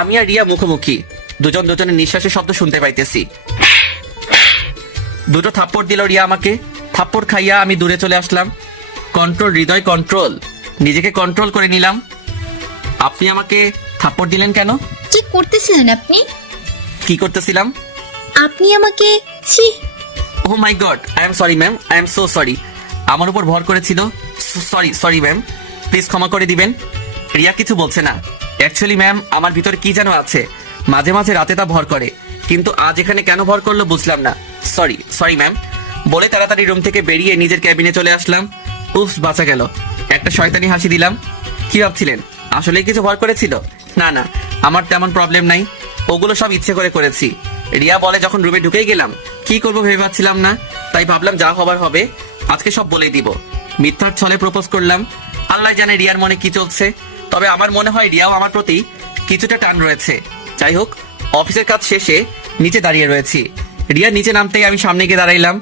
আমি আর রিয়া মুখোমুখি। দুজন দুজনের নিঃশ্বাসের শব্দ শুনতে পাইতেছি। দুটো থাপ্পড় দিল রিয়া আমাকে। থাপ্পড় খাইয়া আমি দূরে চলে আসলাম। কন্ট্রোল হৃদয়, কন্ট্রোল। নিজেকে কন্ট্রোল করে নিলাম। আপনি আমাকে থাপ্পড় দিলেন কেন? কি করতেছিলেন আপনি? কি করতেছিলাম? আপনি আমাকে ছি। Oh my god, I am sorry ma'am, I am so sorry. আমার উপর ভর করেছিল। সরি সরি ম্যাম, প্লিজ ক্ষমা করে দিবেন। রিয়া কিছু বলছে না। অ্যাকচুয়ালি ম্যাম, আমার ভিতরে কি যেন আছে। মাঝে মাঝে রাতে তা ভর করে, কিন্তু আজ এখানে কেন ভর করলো বুঝলাম না। Sorry sorry ma'am. বলে তাড়াতাড়ি রুম থেকে বেরিয়ে নিজের ক্যাবিনে চলে আসলাম। উফ, বাঁচা গেল। একটা শয়তানি হাসি দিলাম। কি ভাবছিলেন আসলে কিছু ভয় করেছিল? না না, আমার তেমন প্রবলেম নাই, ওগুলো সব ইচ্ছে করে করেছি। রিয়া বলে যখন রুমে ঢুকেই গেলাম, কি করবো ভেবে পাচ্ছিলাম না, তাই ভাবলাম যা হবার হবে, আজকে সব বলেই দিব। মিথ্যার ছলে প্রপোজ করলাম। আল্লাহ জানে রিয়ার মনে কি চলছে, তবে আমার মনে হয় রিয়াও আমার প্রতি কিছুটা টান রয়েছে। যাই হোক, অফিসের কাজ শেষে নিচে দাঁড়িয়ে রয়েছি। রিয়া নিচে নামতেই আমি সামনে গিয়ে দাঁড়াইলাম।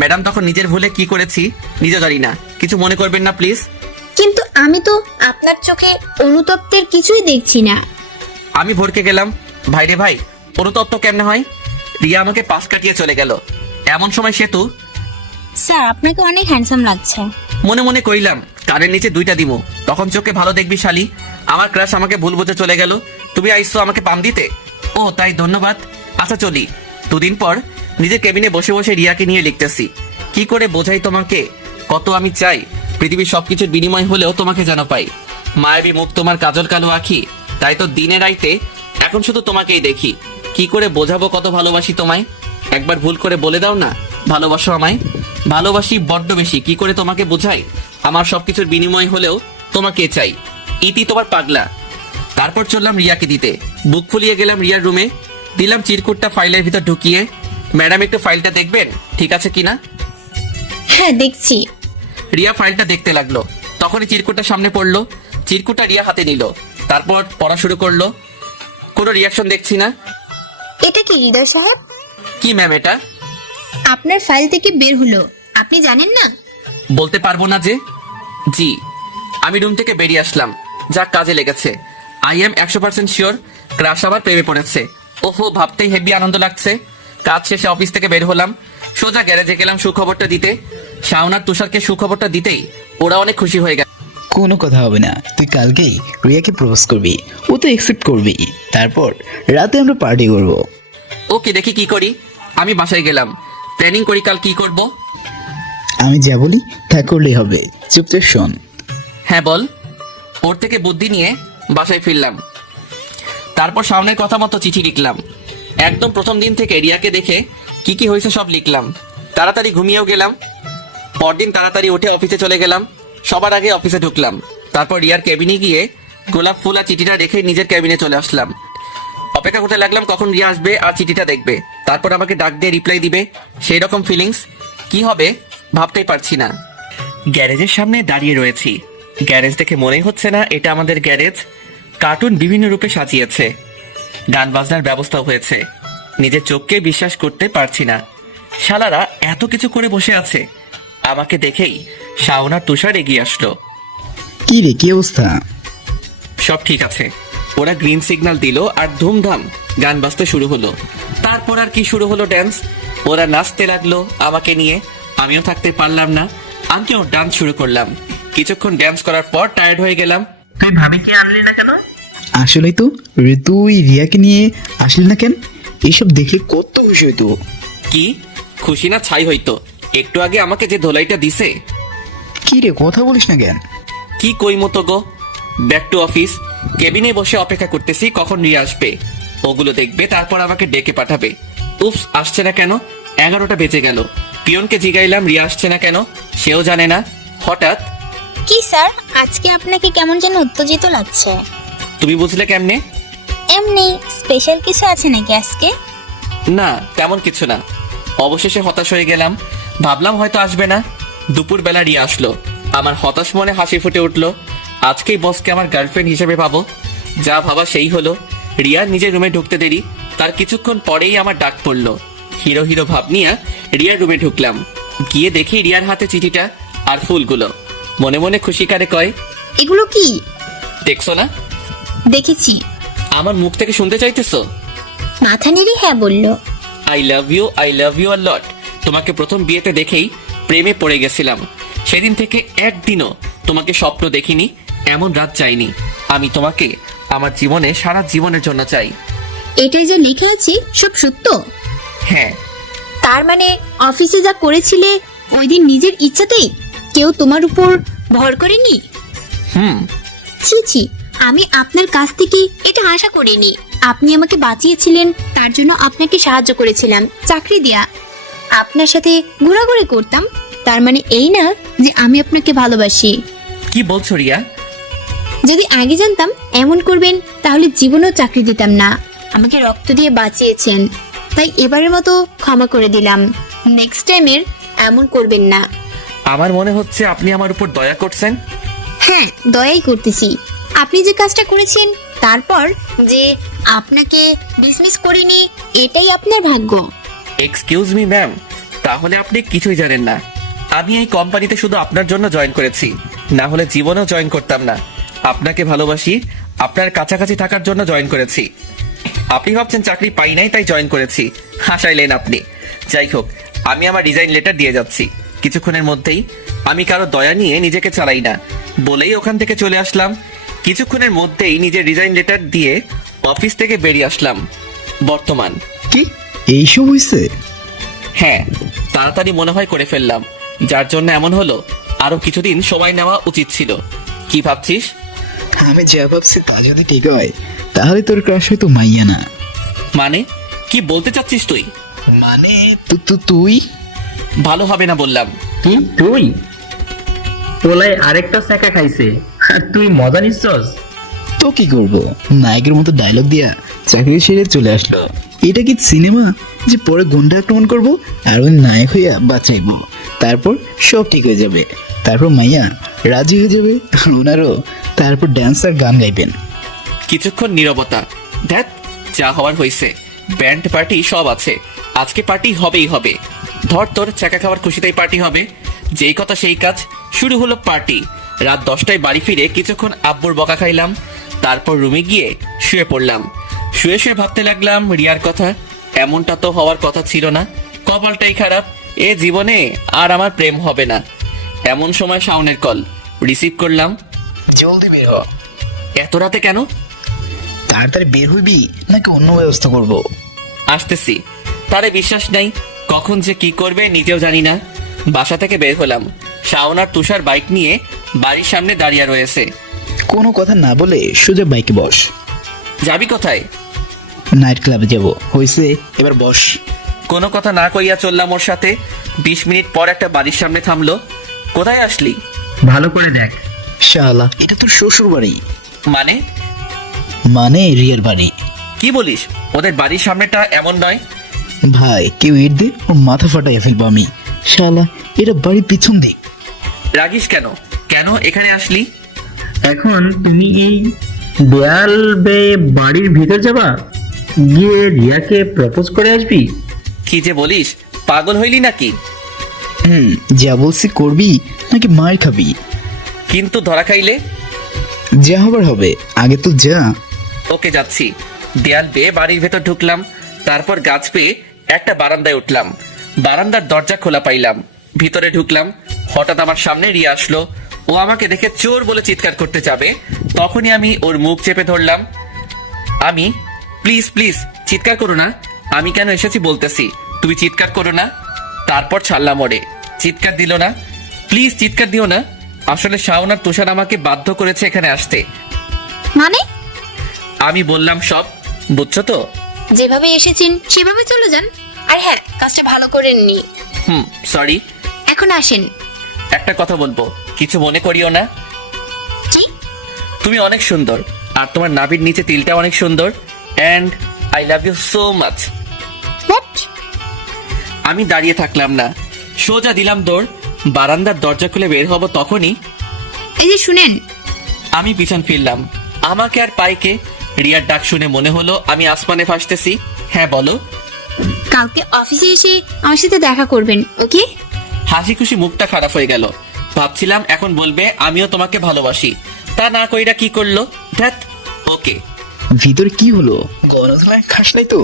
ম্যাডাম তখন নিজের ভুলে কি করেছি নিজে জানি না, কিছু মনে করবেন না প্লিজ। কিন্তু আমি তো আপনার চোখে অনুতপ্তের কিছুই দেখছি না। আমি ভরকে গেলাম। ভাই রে ভাই, অনুতপ্ত কেমনে হয়? রিয়া আমাকে পাশ কাটিয়ে চলে গেল। এমন সময় সেতু স্যার, আপনাকে অনেক হ্যান্ডসাম লাগছে। মনে মনে কইলাম কানের নিচে 2টা দিমু, তখন চোখে ভালো দেখবি শালি। আমার ক্রাশ আমাকে ভুল বুঝে চলে গেল। তুমি আইসো আমাকে পাম দিতে? ও তাই, ধন্যবাদ। আচ্ছা চলি। 2 দিন পর নিজের কেবিনে বসে বসে রিয়াকে নিয়ে লিখতেছি। কি করে বোঝাই তোমাকে কত আমি চাই পৃথিবীর সবকিছুর বিনিময় হলেও তোমাকে যেন পাই। মায়াবী মুখ, তোমার কাজল কালো আখি, তাই তো দিনে রাইতে এখন শুধু তোমাকেই দেখি। কি করে বোঝাবো কত ভালোবাসি তোমায়? একবার ভুল করে বলে দাও না ভালোবাসো আমায়। ভালোবাসি বড্ড বেশি, কি করে তোমাকে বোঝাই? আমার সবকিছুর বিনিময় হলেও তোমাকে চাই। ইতি তোমার পাগলা। তারপর চললাম রিয়াকে দিতে। বুক ফুলিয়ে গেলাম রিয়ার রুমে, দিলাম চিরকুটটা ফাইলের ভিতর ঢুকিয়ে। ম্যাডাম একটু ফাইলটা দেখবেন ঠিক আছে কিনা? হ্যাঁ, দেখছি। রিয়া ফাইলটা দেখতে লাগলো। তখনই চিরকুটটা সামনে পড়লো। চিরকুটটা রিয়া হাতে নিল, তারপর পড়া শুরু করলো। কোনো রিয়াকশন দেখছি না। এটা কি হৃদয় সাহেব? কি ম্যাম এটা? আপনার ফাইল থেকে বের হলো, আপনি জানেন না? বলতে পারবো না যে। জি। আমি রুম থেকে বেরিয়ে আসলাম। যা কাজে লেগেছে। আই এম 100% শিওর ক্রাশ আবার প্রেমে পড়েছে। ওহো, ভাবতেই হেভি আনন্দ লাগছে। কাজ শেষে অফিস থেকে বের হলাম, সোজা গ্যারেজে গেলাম সুখবরটা দিতে। শাওনার তুষারকে সুখবরটা দিতেই ওরা অনেক খুশি হয়ে গেল। কোনো কথা হবে না, তুই কালকেই রিয়াকে প্রপোজ করবি, ও তো অ্যাকসেপ্ট করবি। তারপর রাতে আমরা পার্টি করব। ওকে, দেখি কি করি। আমি বাসায় গেলাম, প্ল্যানিং করি কাল কি করব। আমি যা বলি তা করলেই হবে, চুপচাপ শোন। হ্যাঁ বল। ওর থেকে বুদ্ধি নিয়ে বাসায় ফিরলাম। তারপর সামনের কথা মতো চিঠি লিখলাম। একদম প্রথম দিন থেকে রিয়াকে দেখে কি কি হয়েছে সব লিখলাম। তাড়াতাড়ি ঘুমিয়েও গেলাম। পরদিন তাড়াতাড়ি উঠে অফিসে চলে গেলাম। সবার আগে অফিসে ঢুকলাম। তারপর রিয়ার কেবিনে গিয়ে গোলাপ ফুল আর চিঠিটা রেখে নিজের কেবিনে চলে আসলাম। অপেক্ষা করতে লাগলাম কখন রিয়া আসবে আর চিঠিটা দেখবে, তারপর আমাকে ডাক দিয়ে রিপ্লাই দিবে। সেই রকম ফিলিংস। কি হবে ভাবতেই পারছি না। গ্যারেজের সামনে দাঁড়িয়ে রয়েছি। গ্যারেজ দেখে মনেই হচ্ছে না এটা আমাদের গ্যারেজ। কার্টুন বিভিন্ন রূপে সাজিয়েছে, গান বাজনার ব্যবস্থা হয়েছে। নিজের চোখকে বিশ্বাস করতে পারছি না। শালারা এত কিছু করে বসে আছে। আমাকে দেখেই শাওনার তুষার এগিয়ে আসলো। কি রে, কি অবস্থা? সব ঠিক আছে। ওরা গ্রিন সিগন্যাল দিল আর ধুমধাম গান বাজতে শুরু হলো। তারপর আর কি শুরু হলো ড্যান্স। ওরা নাচতে লাগলো আমাকে নিয়ে, আমিও থাকতে পারলাম না, আমিও ডান্স শুরু করলাম। কিছুক্ষণ ড্যান্স করার পর টায়ার্ড হয়ে গেলাম। তুই ভাবিকে আনলি না কেন? আসলেই তো তুই রিয়াকে নিয়ে আসলি না কেন? এইসব দেখলে কত খুশি হইতো। কি খুশি না ছাই হইতো? একটু আগে আমাকে যে ধোলাইটা দিছে। কি রে, কথা বলিস না কেন? কি কই মতো গো। Back to office. কেবিনে বসে অপেক্ষা করতেছি কখন রিয়া আসবে, ওগুলো দেখবে, তারপর আমাকে ডেকে পাঠাবে। উপস, আসছে না কেন? 11টা বেজে গেল। পিয়নকে জিগাইলাম রিয়া আসছে না কেন, সেও জানে না। হঠাৎ, কি স্যার, আজকে আপনাকে কেমন যেন উত্তেজিত লাগছে। তুমি বুঝলে কেমনে? এমনি স্পেশাল কিছু আছে নাকি আজকে? না, তেমন কিছু না। অবশেষে হতাশ হয়ে গেলাম, ভাবলাম হয়তো আসবে না। দুপুরবেলা রিয়া আসলো। আমার হতাশ মনে হাসি ফুটে উঠলো। আজকেই বসকে আমার গার্লফ্রেন্ড হিসেবে ভাবো। যা ভাবা সেই হলো। রিয়া নিজের রুমে ঢুকতে দেরি, তার কিছুক্ষণ পরেই আমার ডাক পড়লো। হিরো হিরো ভাব নিয়ে রিয়ার রুমে ঢুকলাম। গিয়ে দেখি রিয়ার হাতে চিঠিটা আর ফুলগুলো। মনে মনে খুশি কারে কয়, এগুলো কি? দেখছো না? দেখেছি। আমার মুখ থেকে শুনতে চাইতেছো? মাথা নেড়ে হ্যাঁ বললো। আই লাভ ইউ আ লট। তোমাকে প্রথম বিয়েতে দেখেই প্রেমে পড়ে গেছিলাম। সেদিন থেকে একদিনও তোমাকে স্বপ্ন দেখিনি, এমন রাত চাইনি। আমি তোমাকে আমার জীবনে সারা জীবনের জন্য চাই। এটাই যে লেখা আছে সব সত্য? হ্যাঁ। তার মানে অফিসে যা করেছিলে ওই দিন নিজের ইচ্ছাতেই, কেউ তোমার উপর ভর করেনি? ছি ছি, আমি আপনার কাছ থেকে এটা আশা করিনি। আপনি আমাকে বাঁচিয়েছিলেন, তার জন্য আপনাকে সাহায্য করেছিলাম চাকরি দেয়া। আপনার সাথে ঘোরাঘুরি করতাম, তার মানে এই না যে আমি আপনাকে ভালোবাসি। কি বলছো রিয়া? যদি আগে জানতাম এমন করবেন তাহলে জীবনেও চাকরি দিতাম না। আমাকে রক্ত দিয়ে বাঁচিয়েছেন, তাই এবারের মতো ক্ষমা করে দিলাম। নেক্সট টাইমের এমন করবেন না। আমার মনে হচ্ছে আপনি আমার উপর দয়া করছেন। হ্যাঁ, দয়াই করতেছি। আপনি যে কাজটা করেছেন তারপর যে আপনাকে ডিসমিস করিনি, এটাই আপনার ভাগ্য। এক্সকিউজ মি ম্যাম, তাহলে আপনি কিছুই জানেন না। আমি এই কোম্পানিতে শুধু আপনার জন্য জয়েন করেছি, না হলে জীবনেও জয়েন করতাম না। আপনাকে ভালোবাসি, আপনার কাছাকাছি থাকার জন্য জয়েন করেছি। আপনি ভাবছেন চাকরি পাই নাই তাই জয়েন করেছি, হাসাইলেন আপনি। যাই হোক, আমি আমার রিজাইন লেটার দিয়ে যাচ্ছি কিছুক্ষণের মধ্যেই। আমি কারো দয়া নিয়ে নিজেকে চালাই না বলেই ওখান থেকে চলে আসলাম। কিছুক্ষণের মধ্যেই নিজের রিজাইন লেটার দিয়ে অফিস থেকে বেরিয়ে আসলাম। বর্তমান কি এইসব হয়েছে? হ্যাঁ, তাড়াতাড়ি মনে হয় করে ফেললাম, যার জন্য এমন হলো। আরো কিছুদিন সময় নেওয়া উচিত ছিল। কি ভাবছিস? আমি যা ভাবছি তা যদি ঠিক হয় তাহলে তোর ক্রাশ হয়তো মাইয়া না। মানে কি বলতে চাচ্ছিস তুই? মানে তুই ভালো হবে না বললাম। কি তুই? পোলাই আরেকটা সেকা খাইছে আর তুই মজা নিচ্ছস? তো কি করব, নায়কের মতো ডায়লগ দিয়া চাকরি সেরে চলে আসলো। এটা কি সিনেমা যে পরে গুন্ডা আক্রমণ করবো আর ওই নায়ক হইয়া বাঁচাইবো, তারপর সব ঠিক হয়ে যাবে, তারপর মাইয়া রাজি হয়ে যাবে ওনারও, তারপর ড্যান্স আর গান গাইবেন। কিছুক্ষণ নীরবতা। ধ্যাত, যা হওয়ার হয়েছে। ব্যান্ড পার্টি সব আছে, আজকে পার্টি হবেই হবে। ধর তোর চাকা খাওয়ার খুশিতেই পার্টি হবে। যেই কথা সেই কাজ, শুরু হলো পার্টি। রাত 10টায় বাড়ি ফিরে কিছুক্ষণ আব্বুর বকা খাইলাম, তারপর রুমে গিয়ে শুয়ে পড়লাম। শুয়ে শুয়ে ভাবতে লাগলাম রিয়ার কথা। এমনটা তো হওয়ার কথা ছিল না, কপালটাই খারাপ। এ জীবনে আর আমার প্রেম হবে না। এমন সময় শাওনের কল রিসিভ করলাম। জলদি বের হ। এত রাতে কেন? তাড়াতাড়ি বের হইবি নাকি অন্য ব্যবস্থা করব? আসতেছি। তারে বিশ্বাস নাই, কখন যে কি করবে নিজেও জানি না। বাসা থেকে বের হলাম। শাওন আর তুষার বাইক নিয়ে বাড়ির সামনে দাঁড়িয়ে রয়েছে। কোনো কথা না বলে সোজা বাইকে বস। যাবি কোথায়? নাইট ক্লাবে যাব। হইছে, এবার বস। কোনো কথা না কইয়া চললাম ওর সাথে। 20 মিনিট পর একটা বাড়ির সামনে থামলো। কোথায় আসলি? ভালো করে দেখ। শালা, এটা তোর শ্বশুর বাড়ি? মানে? মানে রিয়ার বাড়ি। কি বলিস? ওদের বাড়ির সামনেটা এমন নয়। ভাই, কেউ ইট দিয়ে ওর মাথা ফাটাইয়া ফেলবো আমি। শালা, এটা বাড়ির পিছন দিক। রাগিস কেন? কেন এখানে আসলি? এখন তুমি এই দেয়াল বেয়ে বাড়ির ভিতর যাবা, গিয়ে রিয়াকে প্রপোজ করে আসবি? কি যে বলিস, পাগল হইলি নাকি? যা বলছি করবি নাকি মার খাবি? কিন্তু ধরা খাইলে? যা হবার হবে, আগে তো যা। ওকে, যাচ্ছি। দেয়াল বেয়ে বাড়ির ভেতর ঢুকলাম, তারপর গাছ পেয়ে একটা বারান্দায় উঠলাম। বারান্দার দরজা খোলা পাইলাম, ভিতরে ঢুকলাম। হঠাৎ আমার সামনে রিয়া আসলো। ও আমাকে দেখে চোর বলে চিৎকার করতে যাবে, তখনই আমি ওর মুখ চেপে ধরলাম। আমি, প্লিজ প্লিজ চিৎকার করো না, আমি কেন এসেছি বলতেছি, তুমি চিৎকার করো না। তারপর ছাড়লাম ওরে। চিৎকার দিল না। প্লিজ চিৎকার দিও না। আসলে শাওন আর তুষার আমাকে বাধ্য করেছে এখানে আসতে। মানে? আমি বললাম সব, বুঝছো তো? যেভাবে এসেছেন সেভাবে চলে যান। আর হ্যাঁ, কাজটা ভালো করেননি। সরি। এখন আসেন। একটা কথা বলবো, কিছু মনে করিও না। জি? তুমি অনেক সুন্দর, আর তোমার নাভির নিচে তিলটা অনেক সুন্দর। And I love you so much. What? আমি দাঁড়িয়ে থাকলাম না, সোজা দিলাম দৌড়। বারান্দার দরজা খুলে বের হব তখনই এই যে শুনেন। আমি পিছন ফিরলাম। আমাকে আর পাইকে। রিয়ার ডাক শুনে মনে হলো আমি আসমানে ভাসতেছি। হ্যাঁ বলো। কালকে অফিসে এসে আমার সাথে দেখা করবেন, ওকে? হাসি খুশি মুখটা খারাপ হয়ে গেল। ভাবছিলাম এখন বলবে আমিও তোমাকে ভালোবাসি, তা না কইরা কি করলো। ধ্যাত, ওকে। ভিতরে কি হলো? গণধলায় খাস নাই তো?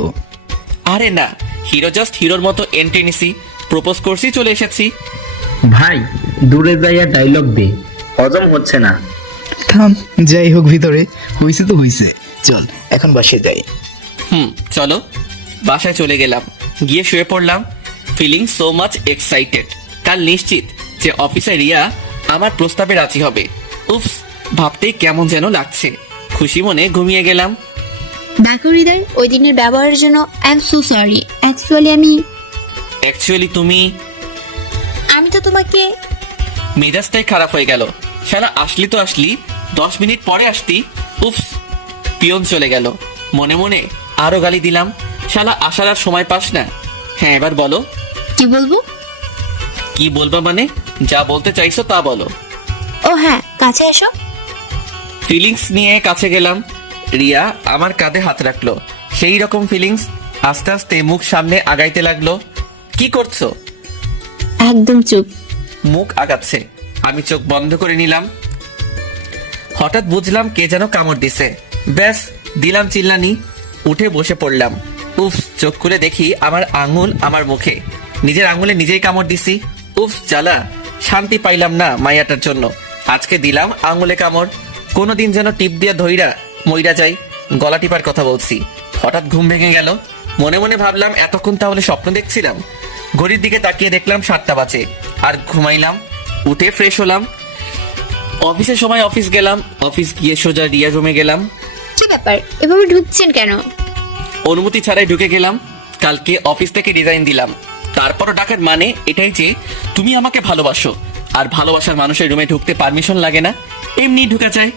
আরে না, হিরো জাস্ট হিরোর মতো এন্ট্রি নিছি, প্রপোজ করছি, চলে এসেছি। ভাই, দূরে যাইয়া ডায়লগ দে, হজম হচ্ছে না। থাম, যাই হোক, ভিতরে হইছে তো হইছে, চল এখন বাসে যাই। চলো। বাসায় চলে গেলাম, গিয়ে শুয়ে পড়লাম। Feeling so much excited. কাল নিশ্চিত যে অফিসে রিয়া আমার প্রস্তাবে রাজি হবে। উফস, ভাবতেই কেমন যেন লাগছে। খুশি মনে ঘুমিয়ে গেলাম। দেখো হৃদয়, ওই দিনের ব্যবহারের জন্য I am so sorry. Actually আমি অ্যাকচুয়ালি তুমি। আমি তো তোমাকে মেজাজটাই খারাপ হয়ে গেল। শালা আসলি তো আসলি, 10 মিনিট পরে আসতি। উফ, পিয়ন চলে গেল। মনে মনে আরো গালি দিলাম। শালা আসার আর সময় পাস না। হ্যাঁ, এবার বলো। কি বলবো? কি বলবা মানে? যা বলতে চাইছো তা বলো। ও হ্যাঁ, কাছে এসো। ফিলিংস নিয়ে কাছে গেলাম। রিয়া আমার কাঁধে হাত রাখলো। সেই রকম ফিলিংস। আস্তে আস্তে মুখ সামনে আগাইতে লাগলো। কি করছো? একদম চুপ। মুখ আগাচ্ছে। আমি চোখ বন্ধ করে নিলাম। হঠাৎ বুঝলাম কে যেন কামড় দিছে। ব্যাস, দিলাম চিল্লানি। উঠে বসে পড়লাম। উফ, চোখ খুলে দেখি আমার আঙুল আমার মুখে। নিজের আঙুলে নিজেই কামড় দিছি। উফ জ্বালা, শান্তি পাইলাম না মাইয়াটার জন্য। আজকে দিলাম আঙুলে কামড়। কোনোদিন যেন টিপ দিয়া ধইরা মইরা যাই। গলা টিপার কথা বলছি। হঠাৎ ঘুম ভেঙে গেল। মনে মনে ভাবলাম এতক্ষণ তাহলে স্বপ্ন দেখছিলাম। ঘড়ির দিকে তাকিয়ে দেখলাম 7টা বাজে। আর ঘুমাইলাম। উঠে ফ্রেশ হলাম। অফিসের সময় অফিস গেলাম। অফিস গিয়ে সোজা রিয়া রুমে গেলাম। কি ব্যাপার, এভাবে ঢুকছেন কেন? অনুমতি ছাড়াই ঢুকে গেলাম। কালকে অফিস থেকে রিজাইন দিলাম। তারপরও ডাকার মানে এটাই যে তুমি আমাকে ভালোবাসো। আর ভালোবাসার মানুষের রুমে ঢুকতে পারমিশন লাগে না, এমনি ঢুকা যায়।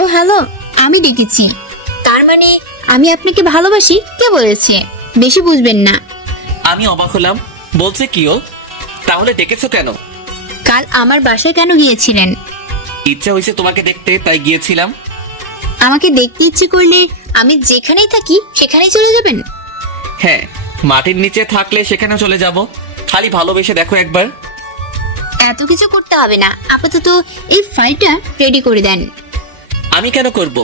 ও হ্যালো, আমি ডেকেছি। তার মানে আমি আপনাকে ভালোবাসি? কে বলেছে? বেশি বুঝবেন না। আমি অবাক হলাম। বলছে কি ও? তাহলে ডেকেছো কেন? কাল আমার বাসায় কেন গিয়েছিলেন? ইচ্ছা হয়েছে তোমাকে দেখতে, তাই গিয়েছিলাম। আমাকে দেখতে ইচ্ছে করলে আমি যেখানেই থাকি সেখানেই চলে যাবেন? হ্যাঁ, মাটির নিচে থাকলে সেখানেও চলে যাব। খালি ভালোবেসে দেখো একবার। এত কিছু করতে হবে না, আপাতত এই ফাইলটা রেডি করে দেন। আমি কেন করব?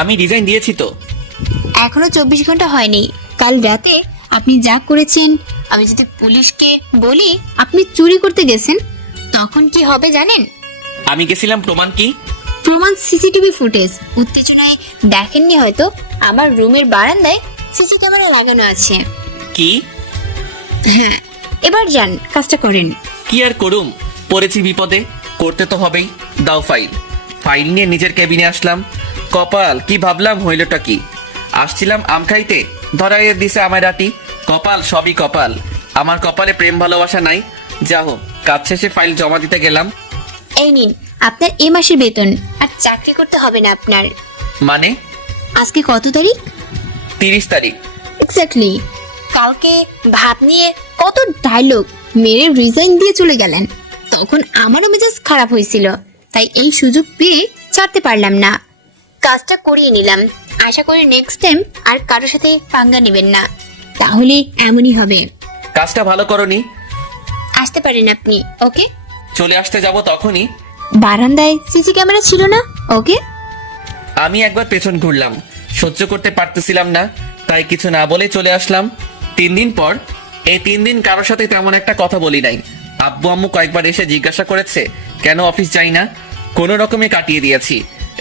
আমি রিজাইন দিয়েছি তো। এখনো 24 ঘন্টা হয়নি। কাল রাতে আপনি যা করেছেন, আমি যদি পুলিশকে বলি আপনি চুরি করতে গেছেন, তখন কি হবে জানেন? আমি গেছিলাম, প্রমাণ কি? প্রমাণ সিসিটিভি ফুটেজ। উত্তেজনায় দেখেননি হয়তো, আমার রুমের বারান্দায় সিসি ক্যামেরা লাগানো আছে। কি? হ্যাঁ, এবার যান, কাজটা করেন। কি আর করুম, পড়েছি বিপদে, করতে তো হবেই। দাও ফাইল। ফাইল নিয়ে নিজের কেবিনে আসলাম। কপাল, কি ভাবলাম হইলটা কি। আসছিলাম আম খাইতে, ধরাইয়ে দিছে আমায় রাটি। কপাল, সবই কপাল। আমার কপালে প্রেম ভালোবাসা নাই। যা হোক, কাজ শেষে ফাইল জমা দিতে গেলাম। এই নিন আপনার এ মাসের বেতন। আর চাকরি করতে হবে না আপনার। মানে? আজকে কত তারিখ? 30 তারিখ। এক্স্যাক্টলি। কালকে ভাব নিয়ে কত ডায়লগ মেরে রিজাইন দিয়ে চলে গেলেন। তখন আমারও মেজাজ খারাপ হয়েছিল, তাই এই সুযোগ পেয়ে ছাড়তে পারলাম না। কাজটা করিয়ে নিলাম। আশা করি নেক্সট টাইম আর কারোর সাথে পাঙ্গা নেবেন না, তাহলে এমনই হবে। কাজটা ভালো করনি। আসতে পারেন আপনি। ওকে। চলে আসতে যাব তখনই বারান্দায় সিসি ক্যামেরা ছিল না। ওকে। আমি একবার পেছন ঘুরলাম। সহ্য করতে পারতেছিলাম না, তাই কিছু না বলে চলে আসলাম। 3 দিন পর। এই 3 দিন কারোর সাথে তেমন একটা কথা বলি নাই। আব্বু আম্মু কয়েকবার এসে জিজ্ঞাসা করেছে কেন অফিস যাই না। কোনো রকমে কাটিয়ে দিয়েছি।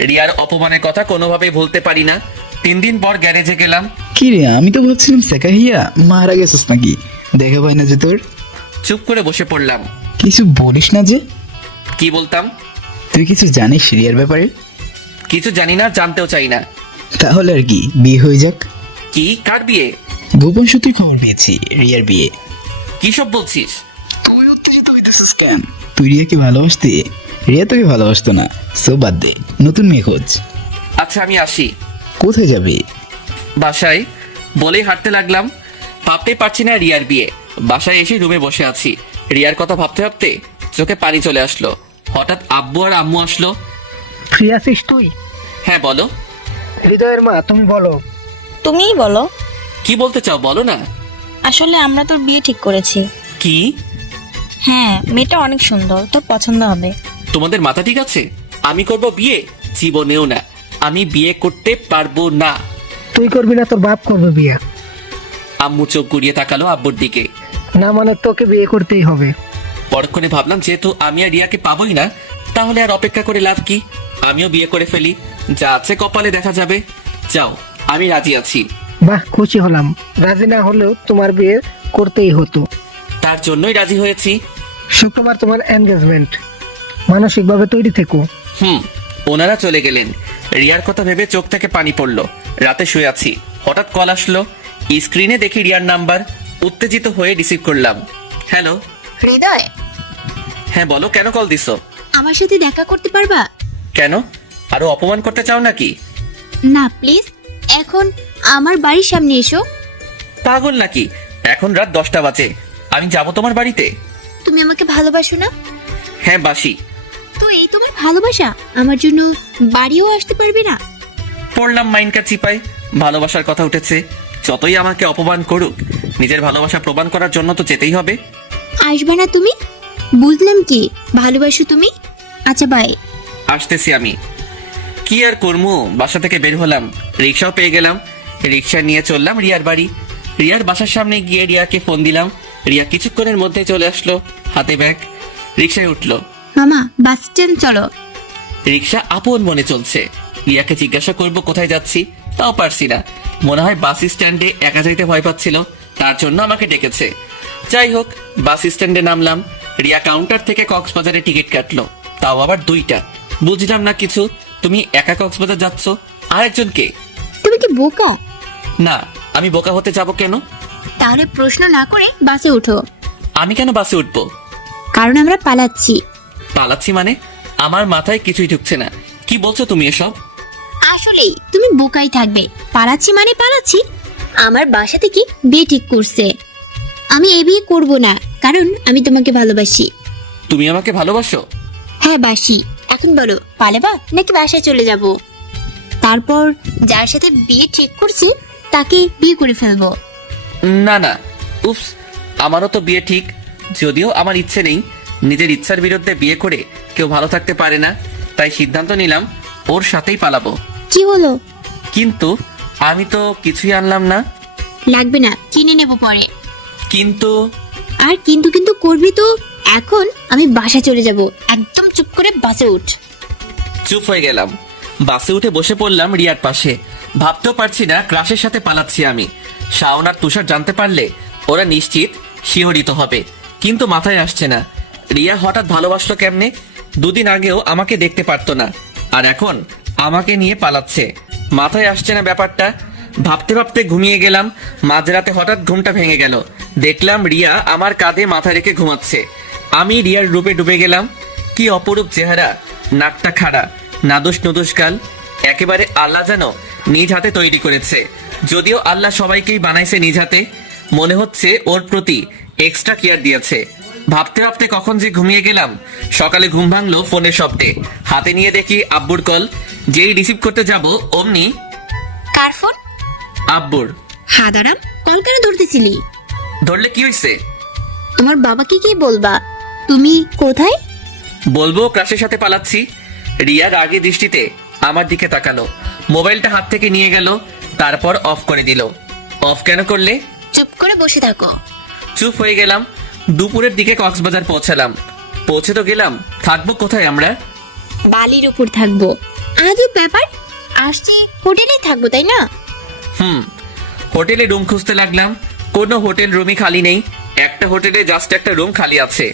রিয়ার অপমানের কথা কোনোভাবেই ভুলতে পারি না। 3 দিন পর গ্যারেজে গেলাম। কি রে, আমি তো ভাবছিলাম সেকাহিয়া মারা গেছিস নাকি, দেখে পাই না যে তোর। চুপ করে বসে পড়লাম। কিছু বলিস না যে? কি বলতাম? তুই কিছু জানিস রিয়ার ব্যাপারে? কিছু জানি না, জানতেও চাই না। তাহলে আর কি, বিয়ে হয়ে যাক। কি? কার বিয়ে? গোপন সূত্রে খবর পেয়েছি রিয়ার বিয়ে। কি সব বলছিস? তুই উত্তেজিত হইতেছিস কেন? তুই রিয়াকে ভালোবাসতি, রিয়া তোকে ভালোবাসতো না। সো বাদ দে, নতুন মেয়ে খোঁজ। আচ্ছা, আমি আসি। কোথায় যাবে? বাসায়। বলেই হাঁটতে লাগলাম। ভাবতে পারছি না রিয়ার বিয়ে। বাসায় এসে রুমে বসে আছি। রিয়ার কথা ভাবতে ভাবতে চোখে পানি চলে আসলো। হঠাৎ আব্বু আর আম্মু আসলো। ফ্রি আছিস তুই? হ্যাঁ বলো। হৃদয়ের মা, তুমি বলো। তুমিই বলো। কি বলতে চাও বলো না। আসলে আমরা তোর বিয়ে ঠিক করেছি। কি? হ্যাঁ, মেয়েটা অনেক সুন্দর, তোর পছন্দ হবে। তোমাদের মাথা ঠিক আছে? আমি করব বিয়ে? জীবনেও না। আমি বিয়ে করতে পারবো না। তুই করবি না, তোর বাপ করবে বিয়ে। আম্মু চোখ ঘুরিয়ে তাকালো আব্বুর দিকে। না মানে তোকে বিয়ে করতেই হবে। পরক্ষণে ভাবলাম যেহেতু আমি আর রিয়াকে পাবোই না, তাহলে আর অপেক্ষা করে লাভ কি। আমিও বিয়ে করে ফেলি, যা আছে কপালে দেখা যাবে। যাও, আমি রাজি আছি। বাহ, খুশি হলাম। রাজি না হলেও তোমার বিয়ে করতেই হতো। তার জন্যই রাজি হয়েছি। শুক্রবার তোমার এনগেজমেন্ট, মানসিকভাবে তৈরি থেকো। ওনারা চলে গেলেন। রিয়ার কথা ভেবে চোখ থেকে পানি পড়লো। রাতে শুয়ে আছি, হঠাৎ কল আসলো। স্ক্রিনে দেখি রিয়ার নাম্বার। উত্তেজিত হয়ে রিসিভ করলাম। হ্যালো। হৃদয়, হ্যাঁ বলো, কেন কল দিছো? আমার সাথে দেখা করতে পারবা? কেন, আরো অপমান করতে চাও নাকি? না প্লিজ, এখন আমার বাড়ির সামনে এসো। পাগল নাকি? এখন রাত 10টা বাজে, আমি যাব তোমার বাড়িতে? তুমি আমাকে ভালোবাসো না? হ্যাঁ বাসি। তো এই তোমার ভালোবাসা, আমার জন্য বাড়িও আসতে পারবে না? পড়লাম মাইনকার চিপাই, ভালোবাসার কথা উঠেছে। যতই আমাকে অপমান করুক, নিজের ভালোবাসা প্রমাণ করার জন্য তো যেতেই হবে। আসবে না তুমি? বুঝলাম কি, ভালোবাসো তুমি। আচ্ছা বাই। আসতেছি আমি। কি আর করবো, বাসা থেকে বের হলাম, রিক্সাও পেয়ে গেলাম। রিক্সা নিয়ে চললাম রিয়ার বাড়ি। রিয়ার বাসার সামনে গিয়ে রিয়াকে ফোন দিলাম। রিয়া কিছুক্ষণের মধ্যে চলে আসলো, হাতে ব্যাগ। রিক্সায় উঠলো। মামা, বাস স্ট্যান্ড চলো। রিক্সা আপন মনে চলছে। রিয়াকে জিজ্ঞাসা করবো কোথায় যাচ্ছি, তাও পারছি না। মনে হয় বাস স্ট্যান্ডে একা যাইতে ভয় পাচ্ছিল, তার জন্য আমাকে ডেকেছে। যাই হোক, বাস স্ট্যান্ডে নামলাম। রিয়া কাউন্টার থেকে কক্সবাজারে টিকিট কাটলো, তাও আবার 2টা। বুঝলাম না কিছু। তুমি একা কক্সবাজার যাচ্ছ, আরেকজনকে? তুমি কি বোকা? না, আমি বোকা হতে যাব কেন? তাহলে প্রশ্ন না করে বাসে উঠো। আমি কেন বাসে উঠবো? কারণ আমরা পালাচ্ছি। পালাচ্ছি মানে? আমার মাথায় কিছুই ঢুকছে না। কি বলছো তুমি এসব? আসলেই তুমি বোকাই থাকবে। পালাচ্ছি মানে পালাচ্ছি। আমার বাসা থেকে বিয়ে ঠিক করছে। আমি এই বিয়ে করব না, কারণ আমি তোমাকে ভালোবাসি। তুমি আমাকে ভালোবাসো? হ্যাঁ বাসি। এখন বলো, পালাবা নাকি বাসায় চলে যাব? তারপর যার সাথে বিয়ে ঠিক করছি তাকে বিয়ে করে ফেলবো। না না, উফস, আমারও তো বিয়ে ঠিক। যদিও আমার ইচ্ছে নেই, নিজের ইচ্ছার বিরুদ্ধে বিয়ে করে কেউ ভালো থাকতে পারে না। তাই সিদ্ধান্ত নিলাম ওর সাথেই পালাবো। কি হলো? কিন্তু আমি তো কিছুই আনলাম না। লাগবে না, কিনে নেব পরে। কিন্তু আর কিন্তু কিন্তু করবি তো। এখন আমি বাসা চলে যাব। একদম চুপ করে বাসে উঠ। চুপ হয়ে গেলাম। বাসে উঠে বসে পড়লাম রিয়ার পাশে। ভাবতেও পারছি না ক্রাশের সাথে পালাচ্ছি আমি। শাওন আর তুষার জানতে পারলে ওরা নিশ্চিত শিহরিত হবে, কিন্তু মাথায় আসছে না রিয়া হঠাৎ ভালোবাসলো কেমনে। 2 দিন আগেও আমাকে দেখতে পারতো না, আর এখন আমাকে নিয়ে পালাচ্ছে। মাথায় আসছে না ব্যাপারটা। ভাবতে ভাবতে ঘুমিয়ে গেলাম। মাঝরাতে হঠাৎ ঘুমটা ভেঙে গেল। দেখলাম রিয়া আমার কাঁধে মাথা রেখে ঘুমাচ্ছে। আমি রিয়ার রূপে ডুবে গেলাম। কি অপরূপ চেহারা, নাকটা খাড়া, নাদুস নুদুস গাল, একেবারে আল্লাহ যেন নিজ হাতে তৈরি করেছে। যদিও আল্লাহ সবাইকেই বানাইছে নিজ হাতে, মনে হচ্ছে ওর প্রতি এক্সট্রা কেয়ার দিয়েছে। ভাবতে ভাবতে কখন যে ঘুমিয়ে গেলাম। সকালে ঘুম ভাঙলো ফোনের শব্দে। হাতে নিয়ে দেখি আব্বুর কল। যেই রিসিভ করতে যাব অমনি কার ফোন? আব্বুর। হাদারাম, কল কেন ধরতেছিলি? ধরলে কি হয়েছে? তোমার বাবাকে কি বলবা? তুমি কোথায়? বলবো ক্রাশের সাথে পালাচ্ছি। রিয়া রাগী দৃষ্টিতে আমার দিকে তাকালো, মোবাইলটা হাত থেকে নিয়ে গেল, তারপর অফ করে দিল। অফ কেন করলে? চুপ করে বসে থাকো। চুপ হয়ে গেলাম। দুপুরের দিকে কক্সবাজার পৌঁছালাম। পৌঁছে তো গেলাম, থাকবো কোথায় আমরা? বালির উপর থাকবো। আজব ব্যাপার, আসছি হোটেলেই থাকবো তাই না? হোটেলে রুম খুঁজতে লাগলাম। কোনো হোটেল রুমই খালি নেই। একটা হোটেলে জাস্ট একটা রুম খালি আছে।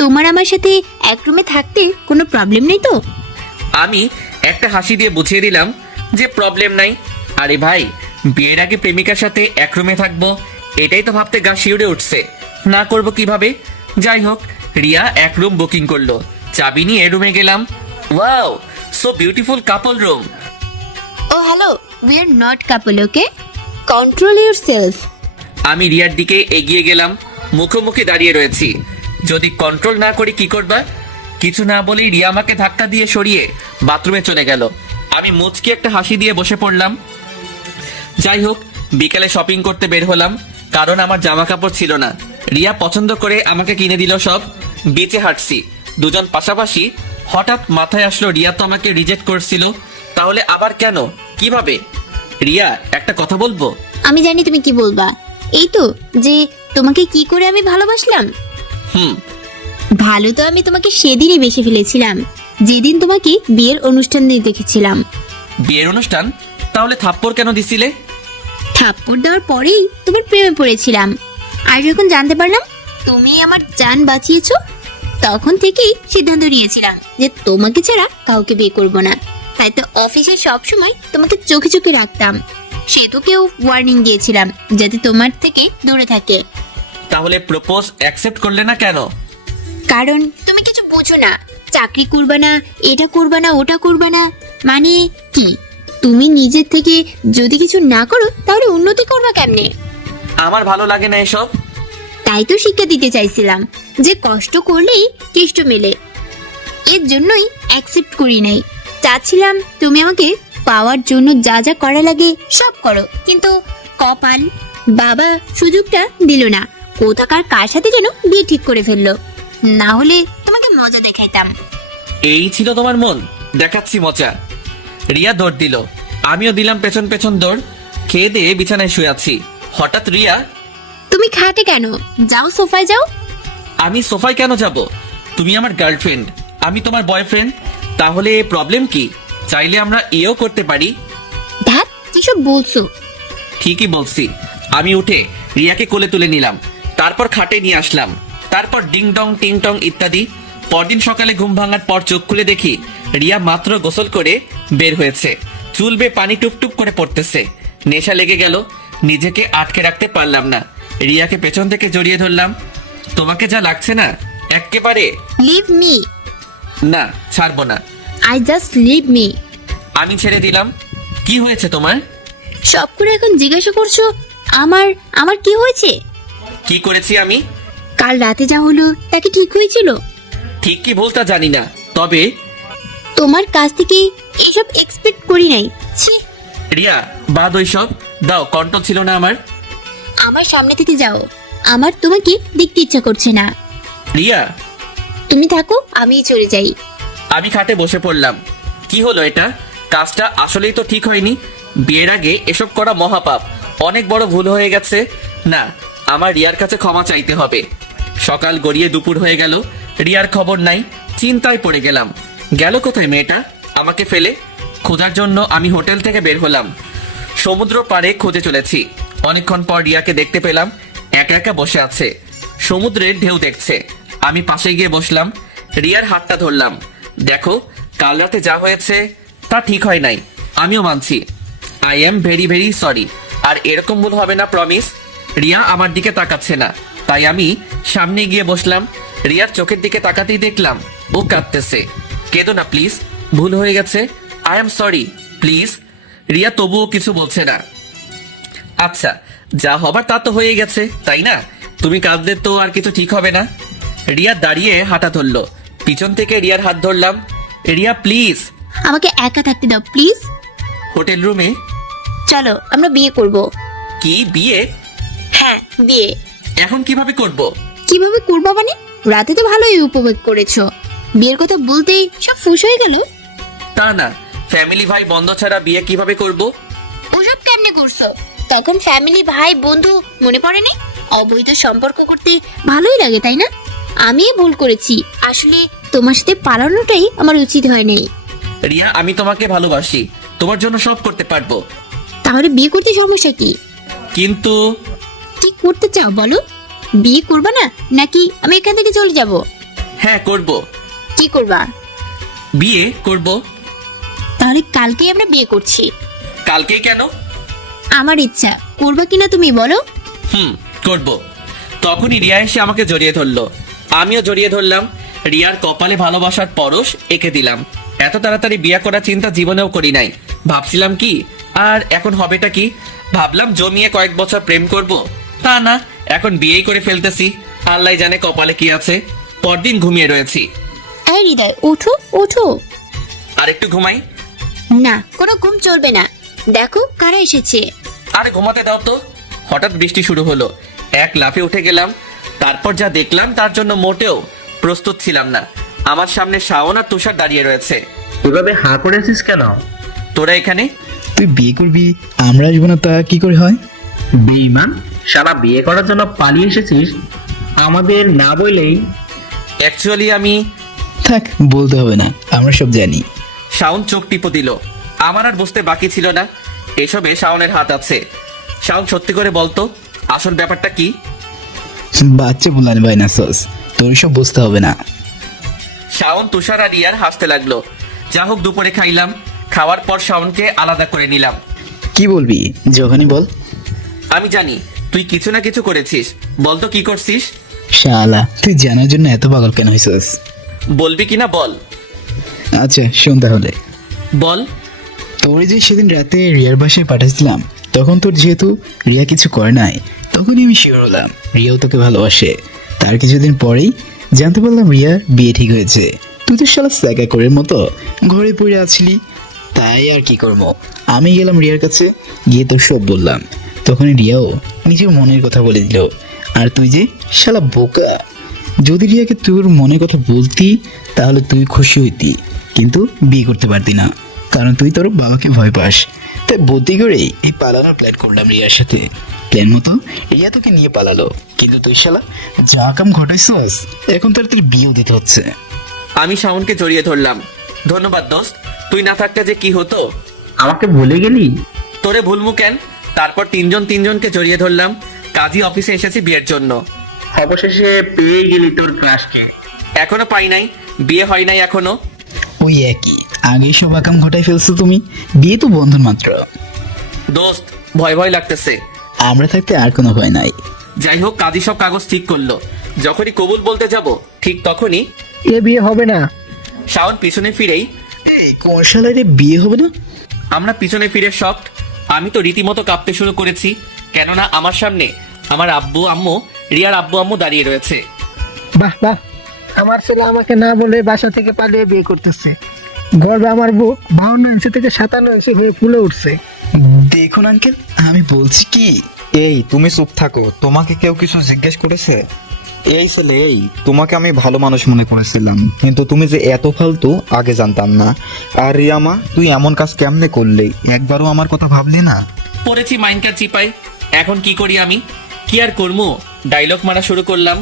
তোমার আমার সাথে এক রুমে থাকতে কোনো প্রবলেম নেই তো? আমি একটা হাসি দিয়ে বুঝিয়ে দিলাম যে প্রবলেম নাই। আরে ভাই, বিয়ের আগে প্রেমিকার সাথে এক রুমে থাকবো, এটাই তো ভাবতে গা শিউরে উঠছে। না করবো কিভাবে? যাই হোক, রিয়া এক রুম বুকিং করলো। চাবি নিয়ে রুমে গেলাম। Wow, so beautiful couple room. Oh hello, we are not couple, okay? Control yourself. আমি রিয়ার দিকে এগিয়ে গেলাম। মুখোমুখি দাঁড়িয়ে রয়েছি। যদি কন্ট্রোল না করি কি করবা? কিছু না বলেই রিয়া আমাকে ধাক্কা দিয়ে সরিয়ে বাথরুমে চলে গেল। আমি মুচকি একটা হাসি দিয়ে বসে পড়লাম। যাই হোক, বিকেলে শপিং করতে বের হলাম, কারণ আমার জামা কাপড় ছিল না। রিয়া পছন্দ করে আমাকে কিনে দিল সব। বিচে হাঁটছি, দুজন পাশাপাশি। হঠাৎ মাথায় আসলো রিয়া তো আমাকে রিজেক্ট করছিল, তাহলে আবার কেন, কিভাবে? রিয়া, একটা কথা বলবো? আমি জানি তুমি কি বলবা। এই তো, যে তোমাকে কি করে আমি ভালোবাসলাম। ভালো তো আমি তোমাকে সেদিনই বেশি ফেলেছিলাম, যেদিন তোমাকে বিয়ের অনুষ্ঠান দিয়ে দেখেছিলাম। বিয়ের অনুষ্ঠান? তাহলে থাপ্পড় কেন দিছিলে? থাপ্পড় দেওয়ার পরেই তোমার প্রেমে পড়েছিলাম। আর যখন জানতে পারলাম তুমি আমার জান বাঁচিয়েছো, তখন থেকেই সিদ্ধান্ত নিয়েছিলাম যে তোমাকে ছাড়া কাউকে বিয়ে করব না। তাই তো অফিসে সবসময় তোমাকে চোখে চোখে রাখতাম। সেতুকেও ওয়ার্নিং দিয়েছিলাম যাতে তোমার থেকে দূরে থাকে। তাহলে প্রপোজ অ্যাকসেপ্ট করলে না কেন? কারণ তুমি কিছু বোঝো না, চাকরি করবে না, এটা করবে না, ওটা করবে না, মানে কি? তুমি নিজের থেকে যদি কিছু না করো তাহলে উন্নতি করবা কেমনে? আমার ভালো লাগে না এসব। তাই তো শিক্ষা দিতে চাইছিলাম যে কষ্ট করলেই কেষ্ট মেলে। এর জন্যই অ্যাকসেপ্ট করি নাই। চাচ্ছিলাম তুমি আমাকে পাওয়ার জন্য যা যা করা লাগে সব করো, কিন্তু কপাল বাবা সুযোগটা দিল না। কোথাকার কার সাথে যেন বিয়ে ঠিক করে ফেললো, না হলে তোমাকে মজা দেখাইতাম। এই ছিল তোমার মন? দেখাচ্ছি মজা। রিয়া দৌড় দিল, আমিও দিলাম পেছন পেছন দৌড়। খেয়ে দিয়ে বিছানায় শুয়ে আছি, হঠাৎ রিয়া, তুমি খাটে কেন? যাও সোফায় যাও। আমি সোফায় কেন যাব? তুমি আমার গার্লফ্রেন্ড, আমি তোমার বয়ফ্রেন্ড, তাহলে প্রবলেম কি? চাইলে আমরা এও করতে পারি। ধ্যাত, কিসব বলছো? ঠিকই বলছি। আমি উঠে রিয়াকে কোলে তুলে নিলাম, তারপর খাটে নিয়ে আসলাম, তারপর ডিং ডং টিং টং ইত্যাদি। পরদিন সকালে ঘুম ভাঙার পর চোখ খুলে দেখি রিয়া মাত্র গোসল করে বের হয়েছে, চুল বেয়ে পানি টুপটুপ করে পড়তেছে। নেশা লেগে গেল, নিজেকে আটকে রাখতে পারলাম না। রিয়াকে পেছন থেকে জড়িয়ে ধরলাম। তোমাকে যা লাগছে না এক্কেবারে। Leave me. না, ছাড়বো না। I just leave me. আমি ছেড়ে দিলাম। কি হয়েছে তোমার? সব করে এখন জিজ্ঞাসা করছো আমার আমার কি হয়েছে? কি করেছি আমি? কাল রাতে যা হলো তা কি ঠিক হয়েছিল? ঠিক কি ভুল তা জানি না, তবে তোমার কাছ থেকে এসব এক্সপেক্ট করি নাই। ছি। রিয়া, বাদ ওইসব, দাও, কন্ট্রোল ছিল না আমার। আমার সামনে থেকে যাও, আমার তোমাকে দেখতে ইচ্ছা করছে না। রিয়া, তুমি থাকো, আমিই চলে যাই। আমি খাটে বসে পড়লাম। কি হলো এটা? কাজটা আসলেই তো ঠিক হয়নি। বিয়ের আগে এসব করা মহাপাপ, অনেক বড় ভুল হয়ে গেছে। না, আমার রিয়ার কাছে ক্ষমা চাইতে হবে। সকাল গড়িয়ে দুপুর হয়ে গেল, রিয়ার খবর নাই। চিন্তায় পড়ে গেলাম, গেল কোথায় মেয়েটা আমাকে ফেলে? খোঁজার জন্য আমি হোটেল থেকে বের হলাম, সমুদ্র পাড়ে খুঁজে চলেছি। অনেকক্ষণ পর রিয়াকে দেখতে পেলাম, একা একা বসে আছে, সমুদ্রের ঢেউ দেখছে। আমি পাশে গিয়ে বসলাম, রিয়ার হাতটা ধরলাম। দেখো, কাল রাতে যা হয়েছে তা ঠিক হয় নাই, আমিও মানছি। I am very very sorry. আর এরকম ভুল হবে না, প্রমিস। রিয়া আমার দিকে তাকাচ্ছে না, তাই আমি সামনে গিয়ে বসলাম। রিয়ার চোখের দিকে তাকাতেই দেখলাম ও কাঁদতেছে। কেঁদো না প্লিজ, ভুল হয়ে গেছে, I am sorry please. Riya তবুও কিছু বলছে না। আচ্ছা, যা হবার তা তো হয়ে গেছে, তাই না? তুমি কাঁদলে তো আর কিছু ঠিক হবে না। রিয়া দাঁড়িয়ে হাঁটা ধরলো, পিছন থেকে রিয়ার হাত ধরলাম। রিয়া প্লিজ। আমাকে একা থাকতে দাও প্লিজ। হোটেল রুমে। চলো আমরা বিয়ে করব। কি বিয়ে? হ্যাঁ, বিয়ে। এখন কিভাবে করব? কিভাবে করবা মানে? রাতে তো ভালোই উপভোগ করেছো, বিয়ের কথা বলতেই সব ফুস হয়ে গেল। তা না, ফ্যামিলি ভাই বন্ধ ছাড়া বিয়ে কিভাবে করব? ওসব কেমনে করছো? তখন ফ্যামিলি ভাই বন্ধু মনে পড়েনি? অবৈধ সম্পর্ক করতে ভালোই লাগে, তাই না? আমি ভুল করেছি, আসলে তোমার সাথে পালানোটাই আমার উচিত হয়নি। রিয়া, আমি তোমাকে ভালোবাসি, তোমার জন্য সব করতে পারবো। তাহলে বিয়ে করতে সমস্যা কি? কিন্তু কি করতে চাও বলো? বিয়ে করবা না নাকি আমি এখান থেকে চলে যাব? হ্যাঁ, করব। কি করবা? বিয়ে করব। তাহলে কালকেই আমরা বিয়ে করছি। কালকেই কেন? আমার ইচ্ছা, করবা কিনা তুমি বলো। করব। তখনই রিয়া এসে আমাকে জড়িয়ে ধরলো, আমিও জড়িয়ে ধরলাম। রিয়ার কপালে ভালোবাসার পরশ এঁকে দিলাম। এত তাড়াতাড়ি বিয়ে করার চিন্তা জীবনেও করি নাই। ভাবছিলাম কি, আর এখন হবেটা কি? ভাবলাম জমিয়ে কয়েক বছর প্রেম করব, তা না, এখন বিয়েই করে ফেলতেছি। আল্লাহ জানে কপালে কি আছে। পরদিন ঘুমিয়ে রয়েছি। এই হৃদয়, ওঠো ওঠো। আর একটু ঘুমাই। না, কোনো ঘুম চলবে না। দেখো কারা এসেছে। আরে ঘুমাতে দাও তো। হঠাৎ বৃষ্টি শুরু হলো, এক লাফে উঠে গেলাম। তারপর যা দেখলাম তার জন্য মোটেও প্রস্তুত ছিলাম না। আমার সামনে শাওন আর তুষার দাঁড়িয়ে রয়েছে। এভাবে হাঁ করেছিস কেন? তোরা এখানে? তুই বিয়ে করবি, আমরা আসবো না, তা কি করে হয়? বেঈমান, সারা বিয়ে করার জন্য পালিয়ে এসেছিস আমাদের না বলেই। অ্যাকচুয়ালি আমি। থাক, বলতে হবে না, আমরা সব জানি। শাওন চোখ টিপো দিল। আমার আর বুঝতে বাকি ছিল না, এসবে শাওনের হাত আছে। শাওন, সত্যি করে বলতো আসল ব্যাপারটা কি? বাচ্চা বুলান ভাই না সস, তোর সব বুঝতে হবে না। শাওন, তুষার আর রিয়ার হাসতে লাগলো। যা হোক, দুপুরে খাইলাম। খাওয়ার পর শাওনকে আলাদা করে নিলাম। কি বলবি যখনই বল। আমি জানি তুই কিছু না কিছু করেছিস, বল তো কি করছিস? শালা তুই জানার জন্য এত পাগল কেন হয়েছিস? বলবি কিনা বল। আচ্ছা শোন তাহলে। বল। তোর যে সেদিন রাতে রিয়ার বাসায় পাঠাচ্ছিলাম, তখন তোর যেহেতু রিয়া কিছু করে নাই, তখনই আমি শিওর হলাম রিয়াও তোকে ভালোবাসে। তার কিছুদিন পরেই জানতে পারলাম রিয়ার বিয়ে ঠিক হয়েছে। তুই তো শালা স্যাকা করে মতো ঘরে পড়ে আছিলি। তাই আর কি করবো, আমি গেলাম রিয়ার কাছে, গিয়ে তোর সব বললাম। তখনই রিয়াও নিজের মনের কথা বলে দিল। আর তুই যে শালা বোকা, যদি রিয়াকে তোর মনের কথা বলতি তাহলে তুই খুশি হইতি, কিন্তু বিয়ে করতে পারতি না, কারণ তুই তোর বাবাকে ভয় পাস। তাই বুদ্ধি করেই এই পালানোর প্ল্যান করলাম রিয়ার সাথে। প্ল্যান মতো রিয়া তোকে নিয়ে পালালো, কিন্তু তুই শালা যা কাম ঘটাইছস, এখন তার তোর বিয়েও দিতে হচ্ছে। আমি শাওনকে জড়িয়ে ধরলাম। ধন্যবাদ দোস্ত, তুই না থাকতে যে কি হতো। আমাকে বলে গেলি? তোরে ভুলমু কেন? তারপর তিনজনকে জড়িয়ে ধরলাম। কাজী অফিসে এসেছি বিয়ের জন্য। অবশেষে পেয়ে গেলি তোর ক্রাশকে। এখনো পাই নাই, বিয়ে হয় নাই এখনো। ওই একই, আগেই সব আকাম ঘটাই ফেলছো তুমি, বিয়ে তো বন্ধন মাত্র। দোস্ত ভয় ভয় লাগতেছে। আমরা থাকতে আর কোনো ভয় নাই। যাই হোক, কাজী সব কাগজ ঠিক করলো। যখনই কবুল বলতে যাব ঠিক তখনই এ বিয়ে হবে না। শাওন পিছনে ফিরেই, এই কোন শালারে বিয়ে হবে না? আমরা পিছনে ফিরে শকড। আমি তো রীতিমতো কাঁপতে শুরু করেছি, কেননা আমার সামনে আমার আব্বু আম্মু, রিয়ার আব্বু আম্মু দাঁড়িয়ে রয়েছে। বাহ বাহ, আমার ছেলে আমাকে না বলে বাসা থেকে পালিয়ে বিয়ে করতেছে। গর্বে আমার বুক 52 ইঞ্চি থেকে 57 ইঞ্চি হয়ে ফুলে উঠছে। দেখুন আঙ্কেল, আমি বলছি কি, এই তুমি চুপ থাকো, তোমাকে কেউ কিছু জিজ্ঞেস করেছে? এই ছেলে, এই তোমাকে আমি ভালো মানুষ মনে করেছিলাম, কিন্তু তুমি যে এত ফালতু আগে জানতাম না। আর রিয়ামা, তুই এমন কাজ কেমনে করলি? একবারও আমার কথা ভাবলি না? পড়েছি মাইনকার চিপাই। এখন কি করি আমি? কি আর করবো, ডায়লগ মারা শুরু করলাম।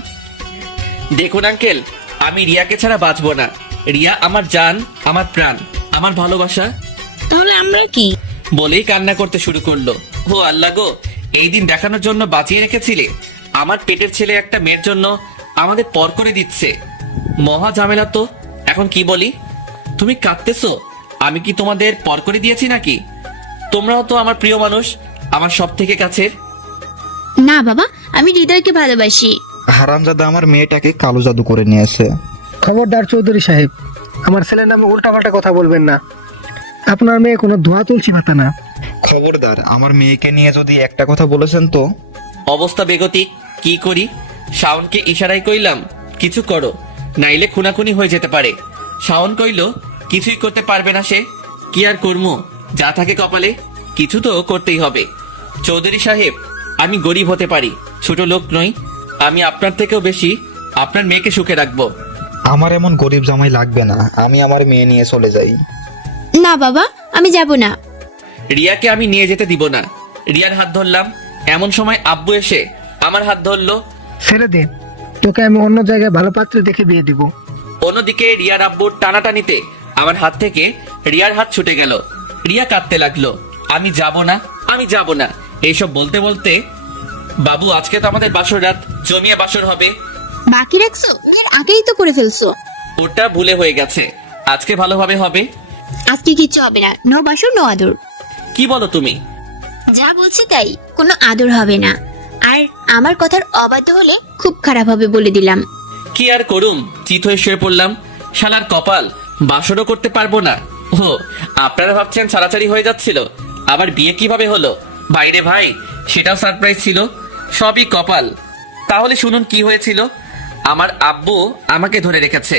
দেখুন আঙ্কেল, আমি রিয়াকে ছাড়া বাঁচবো না। রিয়া আমার জান, আমার প্রাণ, আমার ভালোবাসা। তাহলে আমরা কি? বলেই কান্না করতে শুরু করলো। ও আল্লাহ গো, এই দিন দেখানোর জন্য বাঁচিয়ে রেখেছিলে। আমার পেটের ছেলে একটা মেয়ের জন্য আমাদের পর করে দিচ্ছে। মহা ঝামেলা তো। এখন কি বলি? তুমি কাঁদতেছো? আমি কি তোমাদের পর করে দিয়েছি নাকি? তোমরাও তো আমার প্রিয় মানুষ, আমার সব থেকে কাছের। না বাবা, আমি হৃদয়কে ভালোবাসি। হারামজাদা আমার মেয়েটাকে কালো জাদু করে নিয়েছে। খবরদার চৌধুরী সাহেব, আমার ছেলের নামে উল্টাপাল্টা কথা বলবেন না। আপনার মেয়ে কোনো ধোয়া তুলসী পাতা না। খবরদার, আমার মেয়েকে নিয়ে যদি একটা কথা বলেছেন তো। অবস্থা বেগতিক, কি করি? শাওনকে ইশারায় কইলাম কিছু করো, নাইলে খুনাখুনি হয়ে যেতে পারে। শাওন কইল কিছুই করতে পারবে না সে। কি আর করবো, যা থাকে কপালে, কিছু তো করতেই হবে। চৌধুরী সাহেব, আমি গরিব হতে পারি, ছোট লোক নই। আমি আপনার থেকেও বেশি আপনার মেয়েকে সুখে রাখবো। আমার এমন গরিব জামাই লাগবে না, আমি আমার মেয়ে নিয়ে চলে যাই। না বাবা, আমি যাব না। রিয়াকে আমি নিয়ে যেতে দিব না। রিয়ার হাত ধরলাম, এমন সময় আব্বু এসে আমার হাত ধরলো। ছেড়ে দে, তোকে আমি অন্য জায়গায় ভালো পাত্র দেখে বিয়ে দিব। অন্যদিকে রিয়ার আব্বুর টানাটানিতে আমার হাত থেকে রিয়ার হাত ছুটে গেল। রিয়া কাঁদতে লাগলো, আমি যাব না, আমি যাব না। এইসব বলতে বলতে, বাবু আজকে তো আমাদের বাসর রাত, জমিয়ে বাসর হবে। বাকি রাখছো? এর আগেই তো করে ফেলছো। ওটা ভুলে হয়ে গেছে, আজকে ভালোভাবে হবে। আজকে কিচ্ছু হবে না, নো বাসর নো আদর। কি বলো তুমি? যা বলছি তাই, কোনো আদর হবে না। আর আমার কথার অবাধ্য হলে খুব খারাপ হবে বলে দিলাম। কি আর করুম, চিত হয়ে শুয়ে পড়লাম। শালার কপাল, বাসরও করতে পারবো না। ও, আপনারা ভাবছেন ছাড়াছাড়ি হয়ে যাচ্ছিল, আবার বিয়ে কিভাবে হলো? ভাইরে ভাই, সেটাও সারপ্রাইজ ছিল। সবই কপাল। তাহলে শুনুন কি হয়েছিল। আমার আব্বু আমাকে ধরে রেখেছে,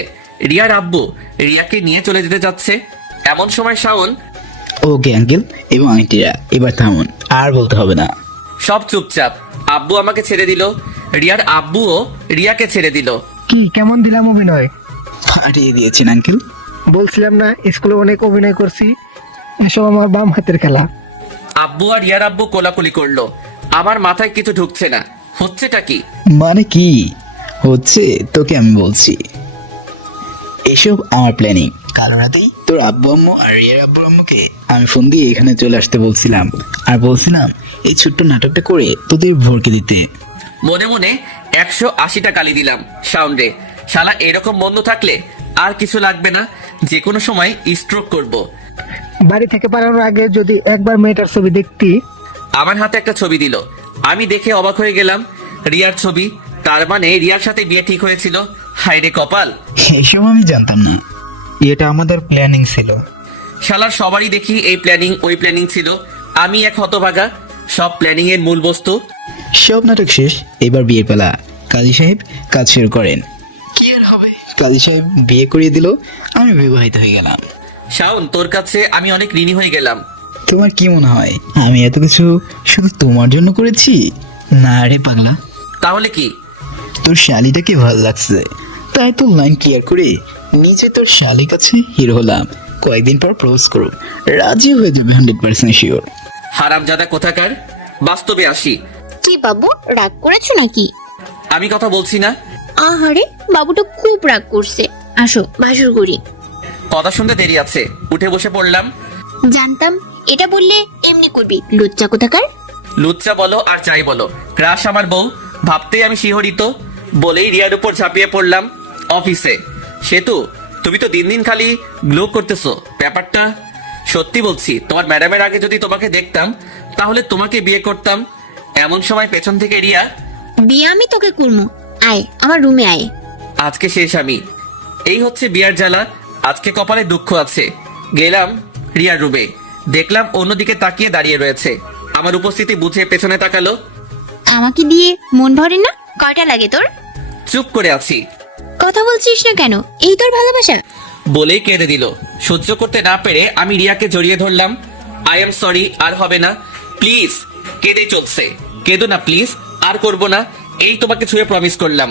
রিয়ার আব্বু রিয়াকে নিয়ে চলে যেতে যাচ্ছে। এমন সময় শাওন, ওকে আঙ্কেল এবং আন্টিরা, এবার থামুন, আর বলতে হবে না। সব চুপচাপ। আব্বু আমাকে ছেড়ে দিল, রিয়ার আব্বুও রিয়াকে ছেড়ে দিল। কি কেমন দিলাম অভিনয়? ফাটিয়ে দিয়েছেন আঙ্কেল। বলছিলাম না স্কুলে অনেক অভিনয় করছি, এসব আমার বাম হাতের খেলা। আব্বু আর রিয়ার আব্বু কোলাকুলি করলো। আমার মাথায় কিছু ঢুকছে না, হচ্ছেটা কি? মানে কি হচ্ছে তোকে আমি বলছি। এসব আমার প্ল্যানিং। কাল রাতেই তোর আব্বু আম্মু আর রিয়ার আব্বু আম্মুকে আমি ফোন দিয়ে এখানে চলে আসতে বলছিলাম, আর বলছিলাম এই ছোট্ট নাটকটা করে তোদের ভরকে দিতে। মনে মনে 180টা গালি দিলাম শাওনরে। শালা এরকম বন্ধু থাকলে আর কিছু লাগবে না, যে কোনো সময় স্ট্রোক করব। বাড়ি থেকে পালানোর আগে যদি একবার মেয়েটার ছবি দেখতি। আমার হাতে একটা ছবি দিল, আমি দেখে অবাক হয়ে গেলাম। রিয়ার ছবি, তার মানে রিয়ার সাথে বিয়ে ঠিক হয়েছিল। হায় রে কপাল, এসব আমি জানতাম না। এটা আমাদের প্ল্যানিং ছিল। শালার সবারই দেখি এই প্ল্যানিং ওই প্ল্যানিং ছিল, আমি এক হতভাগা। সব প্ল্যানিং এর মূল বস্তু। সব নাটক শেষ, এবার বিয়ের পালা। কাজী সাহেব কাজ শুরু করেন। কি আর হবে, কাজী সাহেব বিয়ে করিয়ে দিল, আমি বিবাহিত হয়ে গেলাম। শাওন, তোর কাছে আমি অনেক ঋণী হয়ে গেলাম। তোমার কি মনে হয় আমি এত কিছু শুধু তোমার জন্য করেছি? না রে পাগলা, তাহলে কি? তোর শালিটাকে ভালো লাগছে, তাই তো লাইন ক্লিয়ার করে নিজে তোর শালির কাছে হিরো হলাম। কয়েকদিন পর প্রপোজ করো, রাজি হয়ে যাবে 100% শিওর। হারামজাদা কোথাকার, বাস্তবে আসি। কি বাবু, রাগ করেছো নাকি? আমি কথা বলছি না। আহারে, বাবুটা খুব রাগ করছে। আসো বাসর করি। কথা শুনতে দেরি আছে, উঠে বসে পড়লাম। জানতাম এটা বললে এমনি করবি, লুচ্চা কোথাকার। লুচ্চা বলো আর যাই বলো, ক্রাশ আমার বউ, ভাবতেই আমি শিহরিত। বলেই রিয়ার উপর ঝাঁপিয়ে পড়লাম। অফিসে সেতু, তুমি তো দিন দিন খালি গ্লো করতেছো, ব্যাপারটা সত্যি বলছি। তোমার ম্যাডামের আগে যদি তোমাকে দেখতাম তাহলে তোমাকে বিয়ে করতাম। এমন সময় পেছন থেকে রিয়া, বিয়ে আমি তোকে করবো, আয় আমার রুমে আয়। আজকে শেষ আমি। এই হচ্ছে বিয়ার জ্বালা, আজকে কপালে দুঃখ আছে। গেলাম রিয়ার রুমে, দেখলাম অন্যদিকে তাকিয়ে দাঁড়িয়ে রয়েছে। আমার উপস্থিতি বুঝে পেছনে তাকালো। আমাকে দিয়ে মন ভরে না? কয়টা লাগে তোর? চুপ করে আছি কথা বলছিস না কেন? এই তোর ভালোবাসা? বলেই কেঁদে দিল। সহ্য করতে না পেরে আমি রিয়াকে জড়িয়ে ধরলাম। আই এম সরি, আর হবে না প্লিজ। কেঁদে চলছে, কেঁদো না প্লিজ, আর করব না, এই তোমাকে ছুঁয়ে প্রমিস করলাম।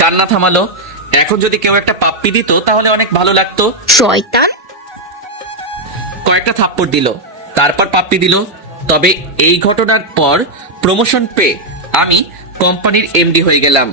কান্না থামালো। এখন যদি কেউ একটা পাপ্পি দিত তাহলে অনেক ভালো লাগতো। শয়তান। কয়েকটা থাপ্পড় দিল, তারপর পাপ্পি দিল। তবে এই ঘটনার পর প্রমোশন পেয়ে আমি কোম্পানির এমডি হয়ে গেলাম।